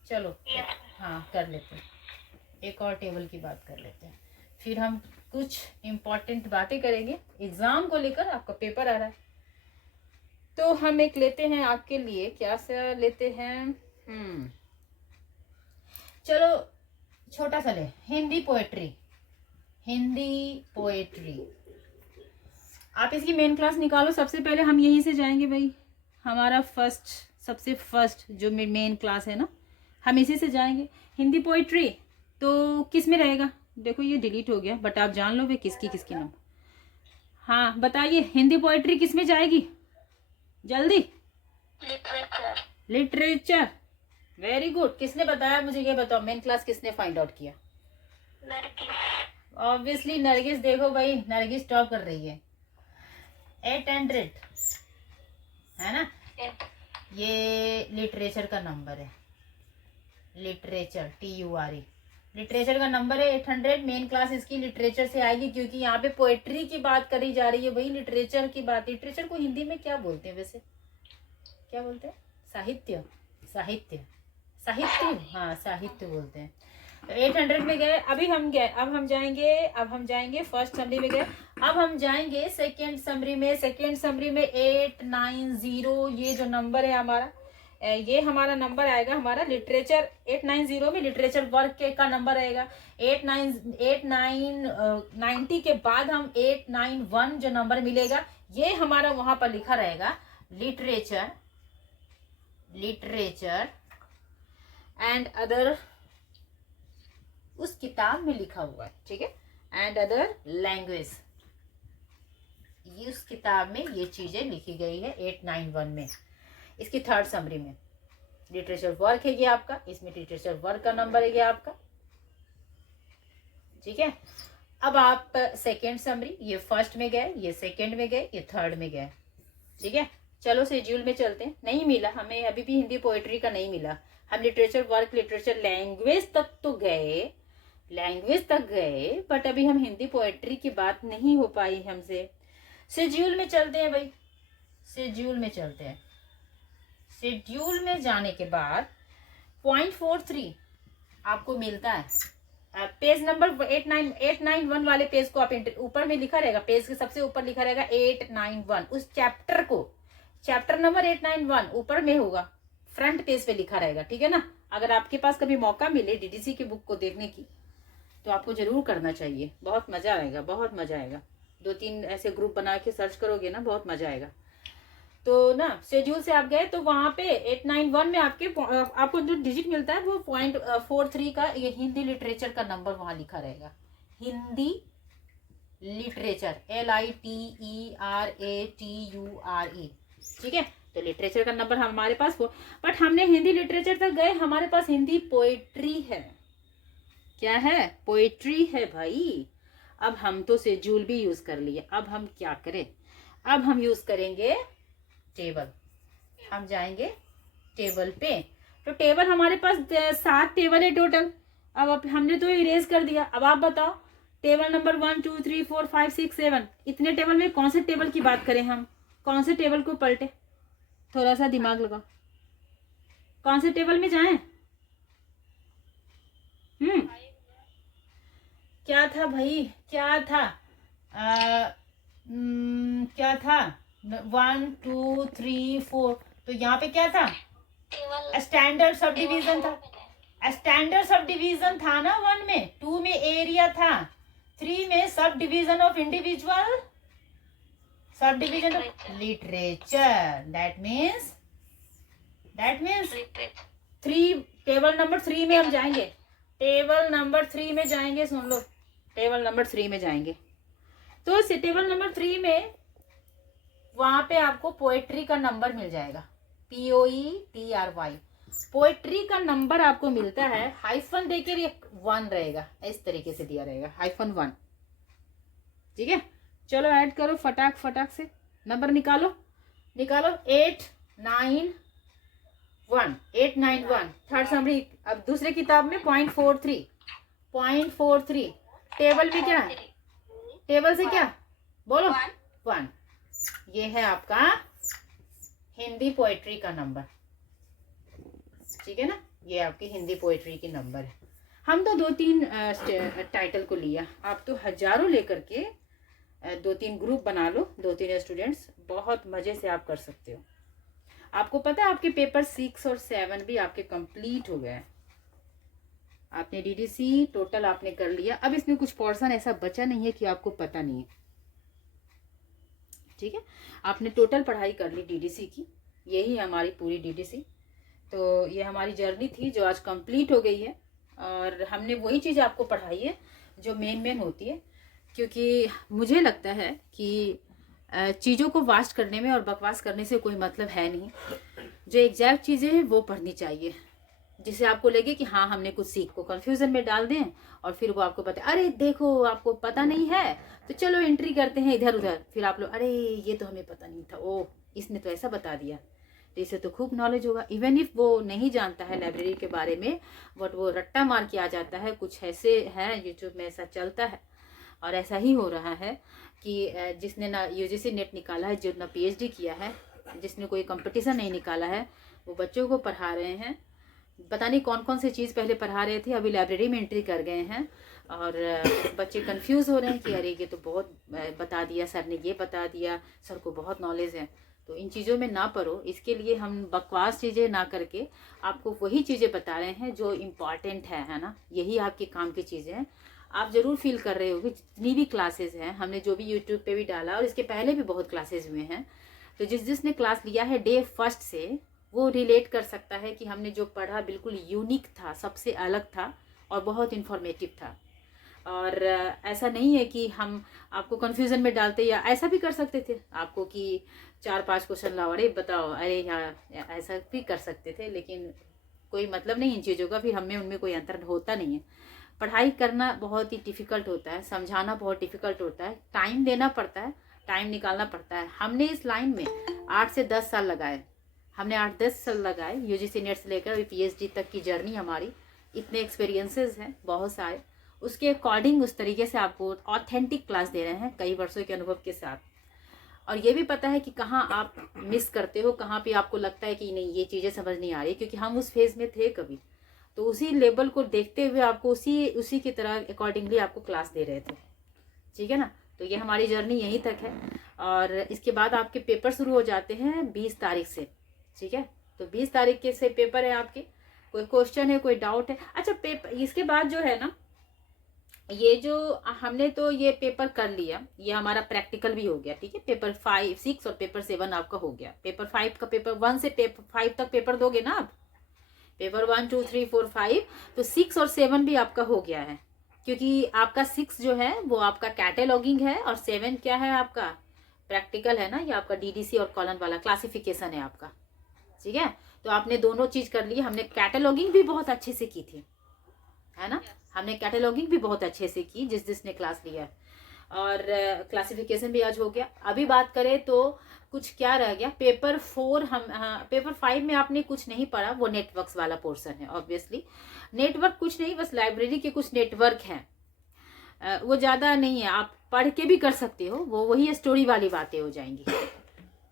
चलो हाँ कर लेते हैं, एक और टेबल की बात कर लेते हैं, फिर हम कुछ इम्पोर्टेंट बातें करेंगे एग्जाम को लेकर। आपका पेपर आ रहा है तो हम एक लेते हैं आपके लिए, क्या सा लेते हैं, चलो छोटा सा ले, हिंदी पोएट्री। हिंदी पोएट्री, आप इसकी मेन क्लास निकालो। सबसे पहले हम यहीं से जाएंगे भाई, हमारा सबसे फर्स्ट जो मेन क्लास है ना, हम इसी से जाएंगे। हिंदी पोएट्री तो किस में रहेगा? देखो ये डिलीट हो गया, बट आप जान लो वे किसकी नाम। हाँ बताइए, हिंदी पोएट्री किस में जाएगी जल्दी? लिटरेचर। Literature, very good. किसने बताया मुझे, ये बताओ मेन क्लास किसने फाइंड आउट किया? नरगिस। ऑब्वियसली नरगिस। देखो भाई नरगिस टॉप कर रही है, 800 है ना। ये लिटरेचर का नंबर है, लिटरेचर TURE, लिटरेचर का नंबर है 800। मेन क्लास इसकी लिटरेचर से आएगी, क्योंकि यहाँ पे पोएट्री की बात करी जा रही है भाई, लिटरेचर की बात। लिटरेचर को हिंदी में क्या बोलते हैं वैसे, क्या बोलते हैं? साहित्य, साहित्य, साहित्य, हाँ साहित्य बोलते हैं। तो 800 में गए, अभी हम गए, अब हम जाएंगे फर्स्ट समरी में गए, अब हम जाएंगे सेकेंड समरी में। सेकेंड समरी में 890, ये जो नंबर है हमारा, ये हमारा नंबर आएगा, हमारा लिटरेचर 890 में लिटरेचर वर्क का नंबर आएगा। 8990 के बाद हम 891 जो नंबर मिलेगा, ये हमारा वहां पर लिखा रहेगा लिटरेचर, लिटरेचर एंड अदर, उस किताब में लिखा हुआ है, ठीक है, एंड अदर लैंग्वेज, उस किताब में ये चीजें लिखी गई है 891 में। इसकी थर्ड समरी में लिटरेचर वर्क है ये आपका, इसमें लिटरेचर वर्क का नंबर है ये आपका, ठीक है। अब आप सेकेंड समरी, ये फर्स्ट में गए, ये सेकेंड में गए, ये थर्ड में गए, ठीक है। चलो शेड्यूल में चलते हैं। नहीं मिला हमें, अभी भी हिंदी पोएट्री का नहीं मिला। हम लिटरेचर वर्क, लिटरेचर लैंग्वेज तक तो गए, लैंग्वेज तक गए, बट अभी हम हिंदी पोएट्री की बात नहीं हो पाई हमसे। शेड्यूल में चलते हैं भाई, शेड्यूल में चलते हैं। शेड्यूल में जाने के बाद 0.43 आपको मिलता है, पेज नंबर 891 वाले पेज को आप ऊपर में लिखा रहेगा, पेज के सबसे ऊपर लिखा रहेगा 891, उस चैप्टर को, चैप्टर नंबर 891 ऊपर में होगा, फ्रंट पेज पे लिखा रहेगा, ठीक है ना। अगर आपके पास कभी मौका मिले DDC की बुक को देखने की, तो आपको जरूर करना चाहिए, बहुत मजा आएगा, बहुत मजा आएगा। 2-3 ऐसे ग्रुप बना के सर्च करोगे ना, बहुत मजा आएगा। तो ना शेड्यूल से आप गए तो वहां पे 891 में आपको जो डिजिट मिलता है वो 0.43 का ये हिंदी लिटरेचर का नंबर वहां लिखा रहेगा, हिंदी लिटरेचर, LITERATURE, ठीक है। तो लिटरेचर का नंबर हमारे पास हो, बट हमने हिंदी लिटरेचर तक गए, हमारे पास हिंदी पोएट्री है। क्या है? पोएट्री है भाई। अब हम तो शेड्यूल भी यूज कर लिए, अब हम क्या करें? अब हम यूज करेंगे टेबल, हम जाएंगे टेबल पे। तो टेबल हमारे पास 7 टेबल है टोटल। अब हमने तो इरेज कर दिया, अब आप बताओ टेबल नंबर 1 2 3 4 5 6 7, इतने टेबल में कौन से टेबल की बात करें हम? कौन से टेबल को पलटे? थोड़ा सा दिमाग लगाओ, कौन से टेबल में जाएं? क्या था भाई, क्या था? क्या था? 1 2 3 4, तो यहाँ पे क्या था? केवल स्टैंडर्ड सब डिवीजन था, 4 में स्टैंडर्ड सब डिवीजन था ना 1 में, 2 में एरिया था, 3 में sub division of individual, sub division of literature. That means literature 3, table number 3 में हम जाएंगे, टेबल नंबर 3 में जाएंगे, सुन लो, टेबल नंबर 3 में जाएंगे। तो इस टेबल नंबर 3 में वहां पे आपको पोएट्री का नंबर मिल जाएगा, POETRY, पोएट्री का नंबर आपको मिलता है, हाइफन देकर ये 1 रहेगा, इस तरीके से दिया रहेगा, -1। ठीक है, चलो ऐड करो फटाक से, नंबर निकालो 891, थर्ड समरी। अब दूसरे किताब में 0.43, टेबल में क्या, टेबल से क्या बोलो, 1। ये है आपका हिंदी पोएट्री का नंबर, ठीक है ना, ये आपकी हिंदी पोएट्री की नंबर है। हम तो 2-3 टाइटल को लिया, आप तो हजारों लेकर के 2-3 ग्रुप बना लो, 2-3 स्टूडेंट्स, बहुत मजे से आप कर सकते हो। आपको पता है आपके पेपर 6 और 7 भी आपके कंप्लीट हो गए, आपने DDC टोटल आपने कर लिया। अब इसमें कुछ पोर्शन ऐसा बचा नहीं है कि आपको पता नहीं है, ठीक है, आपने टोटल पढ़ाई कर ली DDC की, यही है हमारी पूरी DDC। तो ये हमारी जर्नी थी जो आज कंप्लीट हो गई है, और हमने वही चीज़ आपको पढ़ाई है जो मेन होती है, क्योंकि मुझे लगता है कि चीज़ों को वास्ट करने में और बकवास करने से कोई मतलब है नहीं। जो एग्जैक्ट चीज़ें हैं वो पढ़नी चाहिए, जिससे आपको लगे कि हाँ हमने कुछ सीख को कंफ्यूजन में डाल दें, और फिर वो आपको पता, अरे देखो आपको पता नहीं है तो चलो एंट्री करते हैं इधर उधर, फिर आप लोग, अरे ये तो हमें पता नहीं था, ओह इसने तो ऐसा बता दिया, तो इससे तो खूब नॉलेज होगा। इवन इफ वो नहीं जानता है लाइब्रेरी के बारे में, बट वो रट्टा मार के आ जाता है। कुछ ऐसे हैं यूट्यूब में, ऐसा चलता है और ऐसा ही हो रहा है कि जिसने ना UGC नेट निकाला है, जो ना PhD किया है, जिसने कोई कंपटीशन नहीं निकाला है, वो बच्चों को पढ़ा रहे हैं, पता नहीं कौन कौन सी चीज़ पहले पढ़ा रहे थे, अभी लाइब्रेरी में एंट्री कर गए हैं, और बच्चे कंफ्यूज हो रहे हैं कि अरे ये तो बहुत बता दिया सर ने, ये बता दिया, सर को बहुत नॉलेज है। तो इन चीज़ों में ना पढ़ो, इसके लिए हम बकवास चीज़ें ना करके आपको वही चीज़ें बता रहे हैं जो इम्पॉर्टेंट है ना, यही आपके काम की चीज़ें हैं। आप ज़रूर फील कर रहे होगे जितनी भी क्लासेस हैं, हमने जो भी यूट्यूब पे भी डाला, और इसके पहले भी बहुत क्लासेस हुए हैं, तो जिसने क्लास लिया है डे फर्स्ट से, वो रिलेट कर सकता है कि हमने जो पढ़ा बिल्कुल यूनिक था, सबसे अलग था और बहुत इन्फॉर्मेटिव था। और ऐसा नहीं है कि हम आपको कन्फ्यूज़न में डालते, या ऐसा भी कर सकते थे आपको कि 4-5 क्वेश्चन लाओ, अरे बताओ, अरे हाँ, ऐसा भी कर सकते थे, लेकिन कोई मतलब नहीं इन चीज़ों का, फिर हमें उनमें कोई अंतर होता नहीं है। पढ़ाई करना बहुत ही डिफ़िकल्ट होता है, समझाना बहुत डिफ़िकल्ट होता है, टाइम देना पड़ता है, टाइम निकालना पड़ता है। हमने इस लाइन में 8 से 10 साल लगाए, हमने 8-10 साल लगाए, UGC नेट से लेकर अभी PhD तक की जर्नी हमारी, इतने एक्सपीरियंसेस हैं बहुत सारे, उसके अकॉर्डिंग उस तरीके से आपको ऑथेंटिक क्लास दे रहे हैं कई वर्षों के अनुभव के साथ। और ये भी पता है कि कहाँ आप मिस करते हो, कहाँ पे आपको लगता है कि नहीं ये चीज़ें समझ नहीं आ रही, क्योंकि हम उस फेज़ में थे कभी, तो उसी लेवल को देखते हुए आपको उसी की तरह अकॉर्डिंगली आपको क्लास दे रहे थे, ठीक है ना। तो ये हमारी जर्नी यहीं तक है, और इसके बाद आपके पेपर शुरू हो जाते हैं 20 तारीख से, ठीक है। तो 20 तारीख के से पेपर है आपके, कोई क्वेश्चन है, कोई डाउट है, अच्छा पेपर इसके बाद जो है ना, ये जो हमने तो ये पेपर कर लिया, ये हमारा प्रैक्टिकल भी हो गया, ठीक है। पेपर 5, 6 और पेपर 7 आपका हो गया। पेपर 5 का, पेपर 1 से पेपर 5 तक पेपर दोगे ना आप, पेपर 1, 2, 3, 4, 5, तो 6 और 7 भी आपका हो गया है, क्योंकि आपका 6 जो है वो आपका कैटेलॉगिंग है, और 7 क्या है आपका प्रैक्टिकल है ना, ये आपका DDC और कॉलम वाला क्लासिफिकेशन है आपका, ठीक है। तो आपने दोनों चीज कर ली। हमने कैटेलॉगिंग भी बहुत अच्छे से की थी, है ना, हमने कैटेलॉगिंग भी बहुत अच्छे से की जिसने क्लास लिया, और क्लासिफिकेशन भी आज हो गया। अभी बात करें तो कुछ क्या रह गया, पेपर 4 पेपर 5 में आपने कुछ नहीं पढ़ा, वो नेटवर्क्स वाला पोर्शन है। ऑब्वियसली नेटवर्क कुछ नहीं, बस लाइब्रेरी के कुछ नेटवर्क हैं, वो ज़्यादा नहीं है, आप पढ़ के भी कर सकते हो, वो वही स्टोरी वाली बातें हो जाएंगी,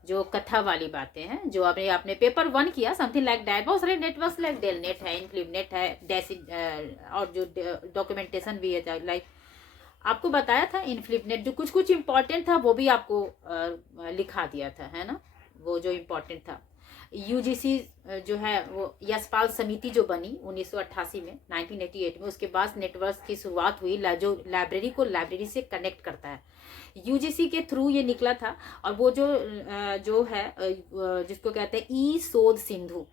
जो कथा वाली बातें हैं, जो आपने पेपर 1 किया, समथिंग लाइक दैट। बहुत सारे नेटवर्क्स लाइक डेल नेट है, इनफ्लिप नेट है, और जो डॉक्यूमेंटेशन भी है, लाइक आपको बताया था इनफ्लिप नेट, जो कुछ कुछ इंपॉर्टेंट था वो भी आपको लिखा दिया था, है ना, वो जो इम्पोर्टेंट था। यूजीसी जो है वो यशपाल समिति जो बनी 1988 में 1988 में, उसके बाद नेटवर्क की शुरुआत हुई जो लाइब्रेरी को लाइब्रेरी से कनेक्ट करता है। यूजीसी के थ्रू ये निकला था। और वो जो है जिसको कहते हैं ई शोध सिंधु,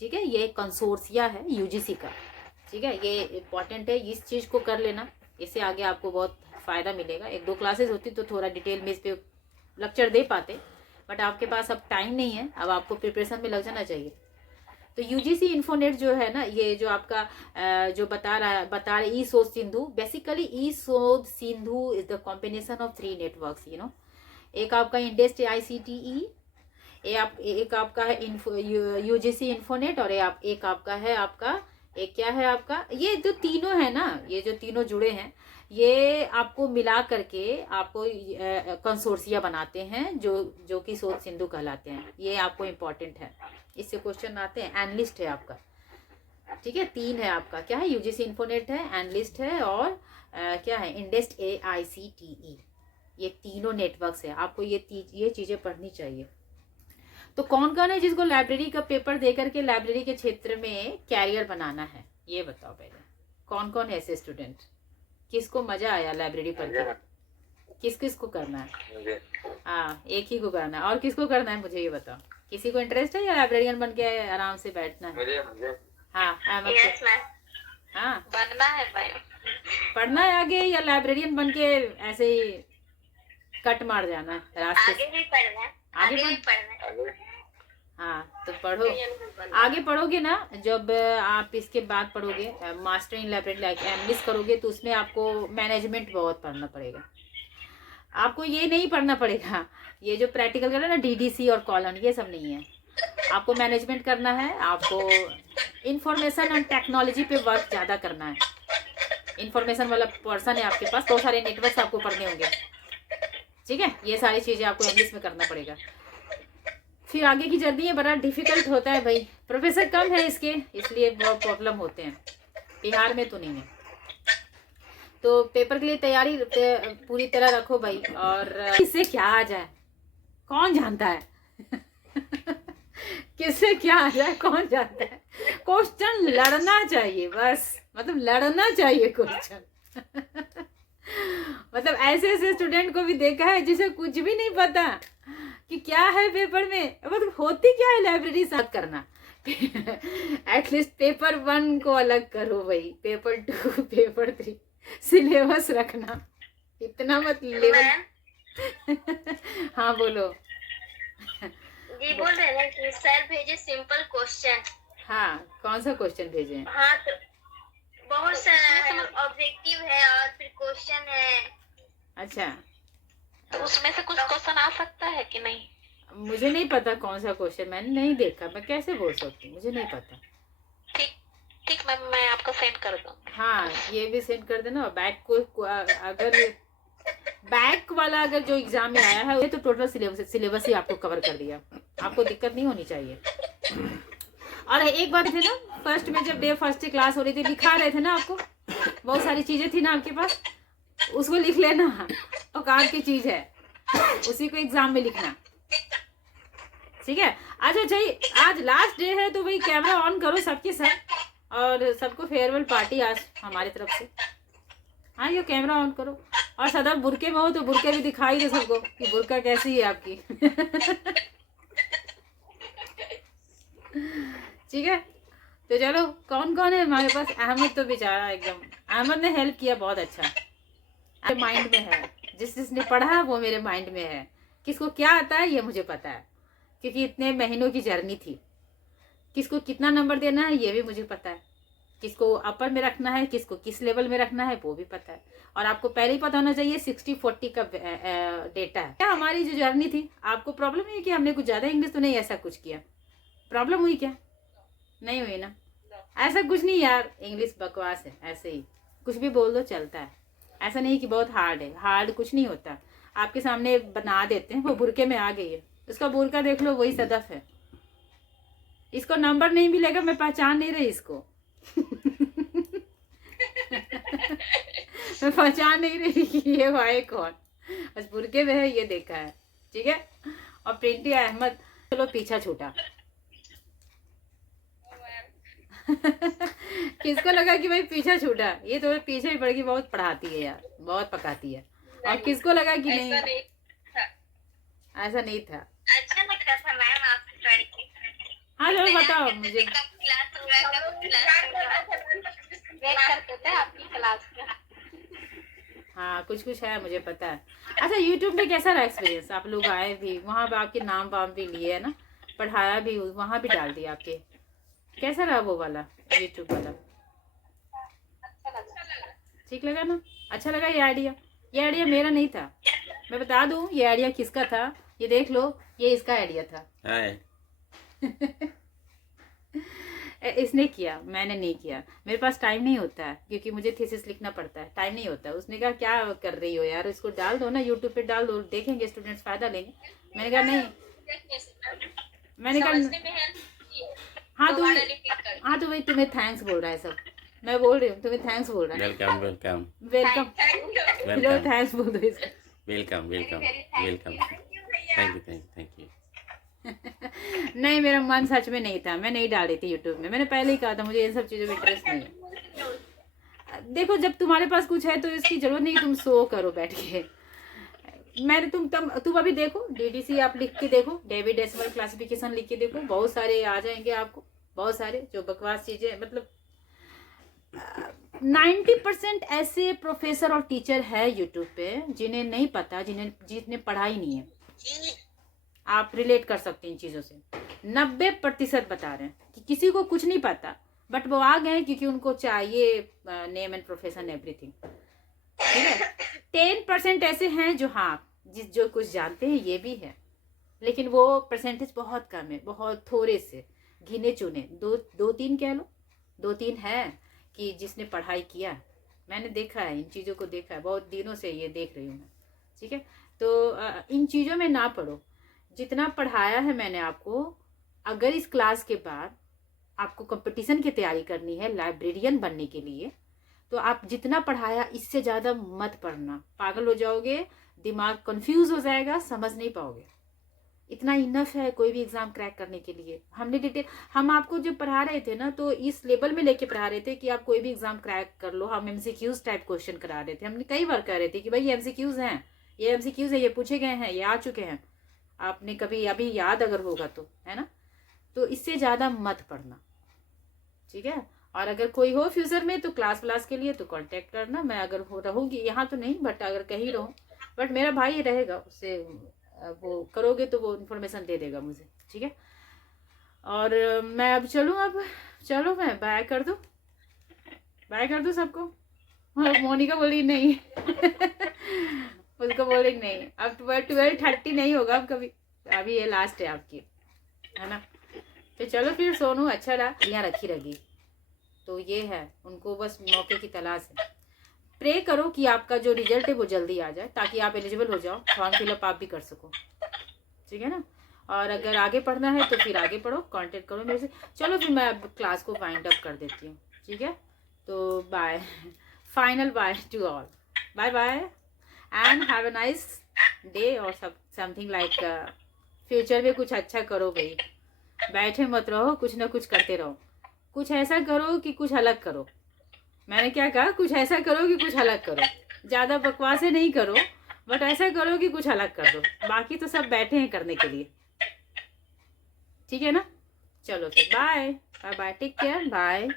ठीक है, ये कंसोर्सिया है यूजीसी का, ठीक है, ये इम्पॉर्टेंट है, इस चीज़ को कर लेना, इससे आगे आपको बहुत फ़ायदा मिलेगा। 1-2 क्लासेस होती तो थोड़ा डिटेल में इस पर लेक्चर दे पाते, बट आपके पास अब टाइम नहीं है, अब आपको प्रिपरेशन में लग जाना चाहिए। तो यूजीसी इन्फोनेट जो है ना, ये जो आपका जो बता रहा है ई शोध सिंधु, बेसिकली ई शोध Sindhu is the combination of 3 networks, you know. एक आपका इंडेस्ट ICTE, एक आपका है यूजीसी इन्फोनेट, और एक आपका है आपका क्या है आपका, ये जो तीनों है ना, ये जो तीनों जुड़े हैं, ये आपको मिला करके आपको कंसोर्सिया बनाते हैं जो कि शोध सिंधु कहलाते हैं। ये आपको इम्पोर्टेंट है, इससे क्वेश्चन आते हैं। एनालिस्ट है आपका, ठीक है, 3 है आपका, क्या है, यूजीसी इन्फोनेट है, एनालिस्ट है, और क्या है, इंडेस्ट ICTE। ये तीनों नेटवर्क्स है, आपको ये चीज़ें पढ़नी चाहिए। तो कौन कौन है जिसको लाइब्रेरी का पेपर दे करके लाइब्रेरी के क्षेत्र में कैरियर बनाना है, ये बताओ पहले। कौन कौन है ऐसे स्टूडेंट, किसको मजा आया लाइब्रेरी पढ़ के, किस किस को करना है? हाँ, एक ही को करना है, और किसको करना है मुझे ये बताओ। किसी को इंटरेस्ट है या लाइब्रेरियन बन के आराम से बैठना है? हाँ, यस मैम, हाँ, बनना है भाई, पढ़ना है आगे, या लाइब्रेरियन बन के ऐसे ही कट मार जाना है रास्ते आगे भी पढ़ना है, आगे भी पढ़ना है। हाँ, तो पढ़ो, आगे पढ़ोगे ना, जब आप इसके बाद पढ़ोगे मास्टर इन लाइब्रेरी एनालिस्ट करोगे, तो उसमें आपको मैनेजमेंट बहुत पढ़ना पड़ेगा। आपको ये नहीं पढ़ना पड़ेगा, ये जो प्रैक्टिकल कर रहे हैं ना, DDC और कॉलन, ये सब नहीं है। आपको मैनेजमेंट करना है, आपको इंफॉर्मेशन एंड टेक्नोलॉजी पे वर्क ज़्यादा करना है। इंफॉर्मेशन वाला पर्सन है आपके पास, बहुत सारे नेटवर्क्स आपको पढ़ने होंगे, ठीक है, ये सारी चीज़ें आपको इंग्लिश में करना पड़ेगा। फिर आगे की जर्नी है, बड़ा डिफिकल्ट होता है भाई, प्रोफेसर कम है इसके, इसलिए बहुत प्रॉब्लम होते हैं। बिहार में तो नहीं है। तो पेपर के लिए तैयारी पूरी तरह रखो भाई, और किससे क्या आ जाए कौन जानता है किससे क्या आ जाए कौन जानता है। क्वेश्चन लड़ना चाहिए बस, मतलब लड़ना चाहिए क्वेश्चन मतलब ऐसे स्टूडेंट को भी देखा है जिसे कुछ भी नहीं पता कि क्या है पेपर में, मतलब होती क्या है लाइब्रेरी साथ करना एटलीस्ट पेपर 1 को अलग करो भाई, पेपर 2 पेपर 3 सिलेबस रखना, इतना मत लेवल हाँ बोलो। जी बोल रहे हैं कि सर भेजे सिंपल क्वेश्चन। हाँ, कौन सा क्वेश्चन भेजे हैं? हाँ, तो बहुत सारा है, ऑब्जेक्टिव है और फिर क्वेश्चन है। अच्छा, तो उसमें से कुछ क्वेश्चन आ सकता है कि नहीं? मुझे नहीं पता कौन सा क्वेश्चन, मैंने नहीं देखा, मैं कैसे बोल सकती हूँ, मुझे नहीं पता। ठीक मैम, मैं आपको सेंड कर दूँ। हाँ, ये भी सेंड कर देना। और बैक को अगर बैक वाला अगर जो एग्जाम में आया है वो तो टोटल सिलेबस ही आपको कवर कर दिया, आपको दिक्कत नहीं होनी चाहिए। और एक बात थे ना, फर्स्ट में जब डे फर्स्ट क्लास हो रही थी, लिखा रहे थे ना आपको, बहुत सारी चीजें थी ना आपके पास, उसको लिख लेना, औकात की चीज है, उसी को एग्जाम में लिखना, ठीक है। अच्छा चाहिए, आज लास्ट डे है तो भाई कैमरा ऑन करो सबके सब, और सबको फेयरवेल पार्टी आज हमारी तरफ से। हाँ, ये कैमरा ऑन करो, और सदा बुरके में हो तो बुरके भी दिखाई दे सबको कि बुरका कैसी है आपकी ठीक है। तो चलो, कौन कौन है हमारे पास? अहमद तो बेचारा एकदम, अहमद ने हेल्प किया बहुत अच्छा, मेरे माइंड में है, जिसने पढ़ा वो मेरे माइंड में है। किसको क्या आता है ये मुझे पता है, क्योंकि इतने महीनों की जर्नी थी। किसको कितना नंबर देना है ये भी मुझे पता है, किसको अपर में रखना है, किसको किस लेवल में रखना है वो भी पता है। और आपको पहले ही पता होना चाहिए 60-40 का डेटा है। क्या हमारी जो जर्नी थी, आपको प्रॉब्लम है कि हमने कुछ ज़्यादा इंग्लिश तो नहीं ऐसा कुछ किया? प्रॉब्लम हुई क्या? नहीं हुई ना? ऐसा कुछ नहीं यार, इंग्लिश बकवास है, ऐसे ही कुछ भी बोल दो चलता है। ऐसा नहीं कि बहुत हार्ड है, हार्ड कुछ नहीं होता। आपके सामने बना देते हैं, वो बुरके में आ गई है, उसका बुरका देख लो, वही सदफ है। इसको नंबर नहीं मिलेगा, मैं पहचान नहीं रही इसको मैं पहचान नहीं रही कि ये भाई कौन, बस बुरके में है, ये देखा है, ठीक है। और प्रिंटी अहमद, चलो पीछा छूटा, किसको लगा कि भाई पीछे छूटा, ये तो पीछे ही पड़ गई, बहुत पढ़ाती है यार, बहुत पकाती है। और किसको लगा कि नहीं, ऐसा नहीं था। अच्छा लगता था मैम आपसे पढ़ के। हाँ चलो बताओ मुझे। कब क्लास होगा, कब क्लास होगा, वेट करते थे आपकी क्लास का। हाँ कुछ कुछ है, मुझे पता है। अच्छा यूट्यूब में कैसा रहा एक्सपीरियंस, आप लोग आए भी वहाँ पे, आपके नाम वाम भी लिए है ना, पढ़ाया भी, वहाँ भी डाल दिया आपके, कैसा रहा वो वाला यूट्यूब वाला? ठीक लगा ना? अच्छा लगा ये आइडिया? ये आइडिया मेरा नहीं था, मैं बता दूं ये आइडिया किसका था, ये देख लो, ये इसका आइडिया था। इसने किया, मैंने नहीं किया, मेरे पास टाइम नहीं होता है क्योंकि मुझे थीसिस लिखना पड़ता है, टाइम नहीं होता है। उसने कहा क्या कर रही हो यार, इसको डाल दो ना यूट्यूब पे, डाल दो, देखेंगे स्टूडेंट्स फायदा लेंगे। मैंने कहा नहीं, मैंने कहा हाँ तो वही तुम्हें थैंक्स बोल रहा है सब, मैं बोल रही हूँ तुम्हें थैंक्स बोल रहा है। वेलकम वेलकम वेलकम, लो वेलकम थैंक्स बोल दो इसको। Welcome welcome welcome, thank you thank you. नहीं मेरा मन सच में नहीं था, मैं नहीं डाल रही थी यूट्यूब में, मैंने पहले ही कहा था मुझे इन सब चीज़ों में इंटरेस्ट नहीं है। देखो जब तुम्हारे पास कुछ है तो इसकी जरूरत नहीं कि तुम शो करो बैठ के। मैंने तुम अभी देखो DDC आप लिख के देखो, डेविड डेसिमल क्लासिफिकेशन लिख के देखो, बहुत सारे आ जाएंगे आपको, बहुत सारे जो बकवास चीजें, मतलब 90% ऐसे प्रोफेसर और टीचर है यूट्यूब पे जिन्हें नहीं पता, जिन्हें पढ़ाई नहीं है। आप रिलेट कर सकते हैं इन चीज़ों से। 90% बता रहे हैं कि किसी को कुछ नहीं पता, बट वो आ गए क्योंकि उनको चाहिए नेम एंड प्रोफेशन एवरीथिंग, ठीक है। 10% ऐसे हैं जो हाँ जो कुछ जानते हैं, ये भी है, लेकिन वो परसेंटेज बहुत कम है, बहुत थोड़े से गिने चुने, दो तीन कह लो, 2-3 है कि जिसने पढ़ाई किया। मैंने देखा है, इन चीज़ों को देखा है, बहुत दिनों से ये देख रही हूँ मैं, ठीक है। तो इन चीज़ों में ना पढ़ो, जितना पढ़ाया है मैंने आपको, अगर इस क्लास के बाद आपको कंपटीशन की तैयारी करनी है लाइब्रेरियन बनने के लिए, तो आप जितना पढ़ाया इससे ज़्यादा मत पढ़ना, पागल हो जाओगे, दिमाग कंफ्यूज हो जाएगा, समझ नहीं पाओगे। इतना इनफ है कोई भी एग्जाम क्रैक करने के लिए। हम आपको जो पढ़ा रहे थे ना, तो इस लेवल में लेके पढ़ा रहे थे कि आप कोई भी एग्जाम क्रैक कर लो। हम MCQs टाइप क्वेश्चन करा रहे थे, हमने कई बार कह रहे थे कि भाई ये MCQs हैं, ये MCQs है, ये पूछे गए हैं, ये आ चुके हैं, आपने कभी अभी याद अगर होगा तो, है ना। तो इससे ज़्यादा मत पढ़ना, ठीक है। और अगर कोई हो फ्यूचर में तो क्लास के लिए तो कांटेक्ट करना, मैं अगर रहूँगी यहाँ तो नहीं, बट अगर कहीं रहूँ, बट मेरा भाई रहेगा, उससे वो करोगे तो वो इन्फॉर्मेशन दे देगा मुझे, ठीक है। और मैं अब चलूँ, अब चलो मैं बाय कर दूँ, बाय कर दूँ सबको। मोनिका बोली नहीं उसको बोले नहीं, अब 12:30 नहीं होगा अब कभी, अभी ये लास्ट है आपकी, है ना। तो चलो फिर सोनू, अच्छा रहा, यहाँ रखी रहेगी, तो ये है, उनको बस मौके की तलाश है। प्रे करो कि आपका जो रिजल्ट है वो जल्दी आ जाए, ताकि आप एलिजिबल हो जाओ, फॉर्म फिलअप आप भी कर सको, ठीक है ना। और अगर आगे पढ़ना है तो फिर आगे पढ़ो, कांटेक्ट करो मेरे से। चलो फिर मैं अब क्लास को वाइंड अप कर देती हूँ, ठीक है। तो bye, final bye to all, bye bye and have a nice day, और समथिंग लाइक फ्यूचर में कुछ अच्छा करो भाई, बैठे मत रहो, कुछ ना कुछ करते रहो, कुछ ऐसा करो कि कुछ अलग करो। मैंने क्या कहा, कुछ ऐसा करो कि कुछ अलग करो, ज़्यादा बकवासें नहीं करो, बट ऐसा करो कि कुछ अलग कर दो, बाकी तो सब बैठे हैं करने के लिए, ठीक है ना। चलो फिर bye bye bye, take care, bye.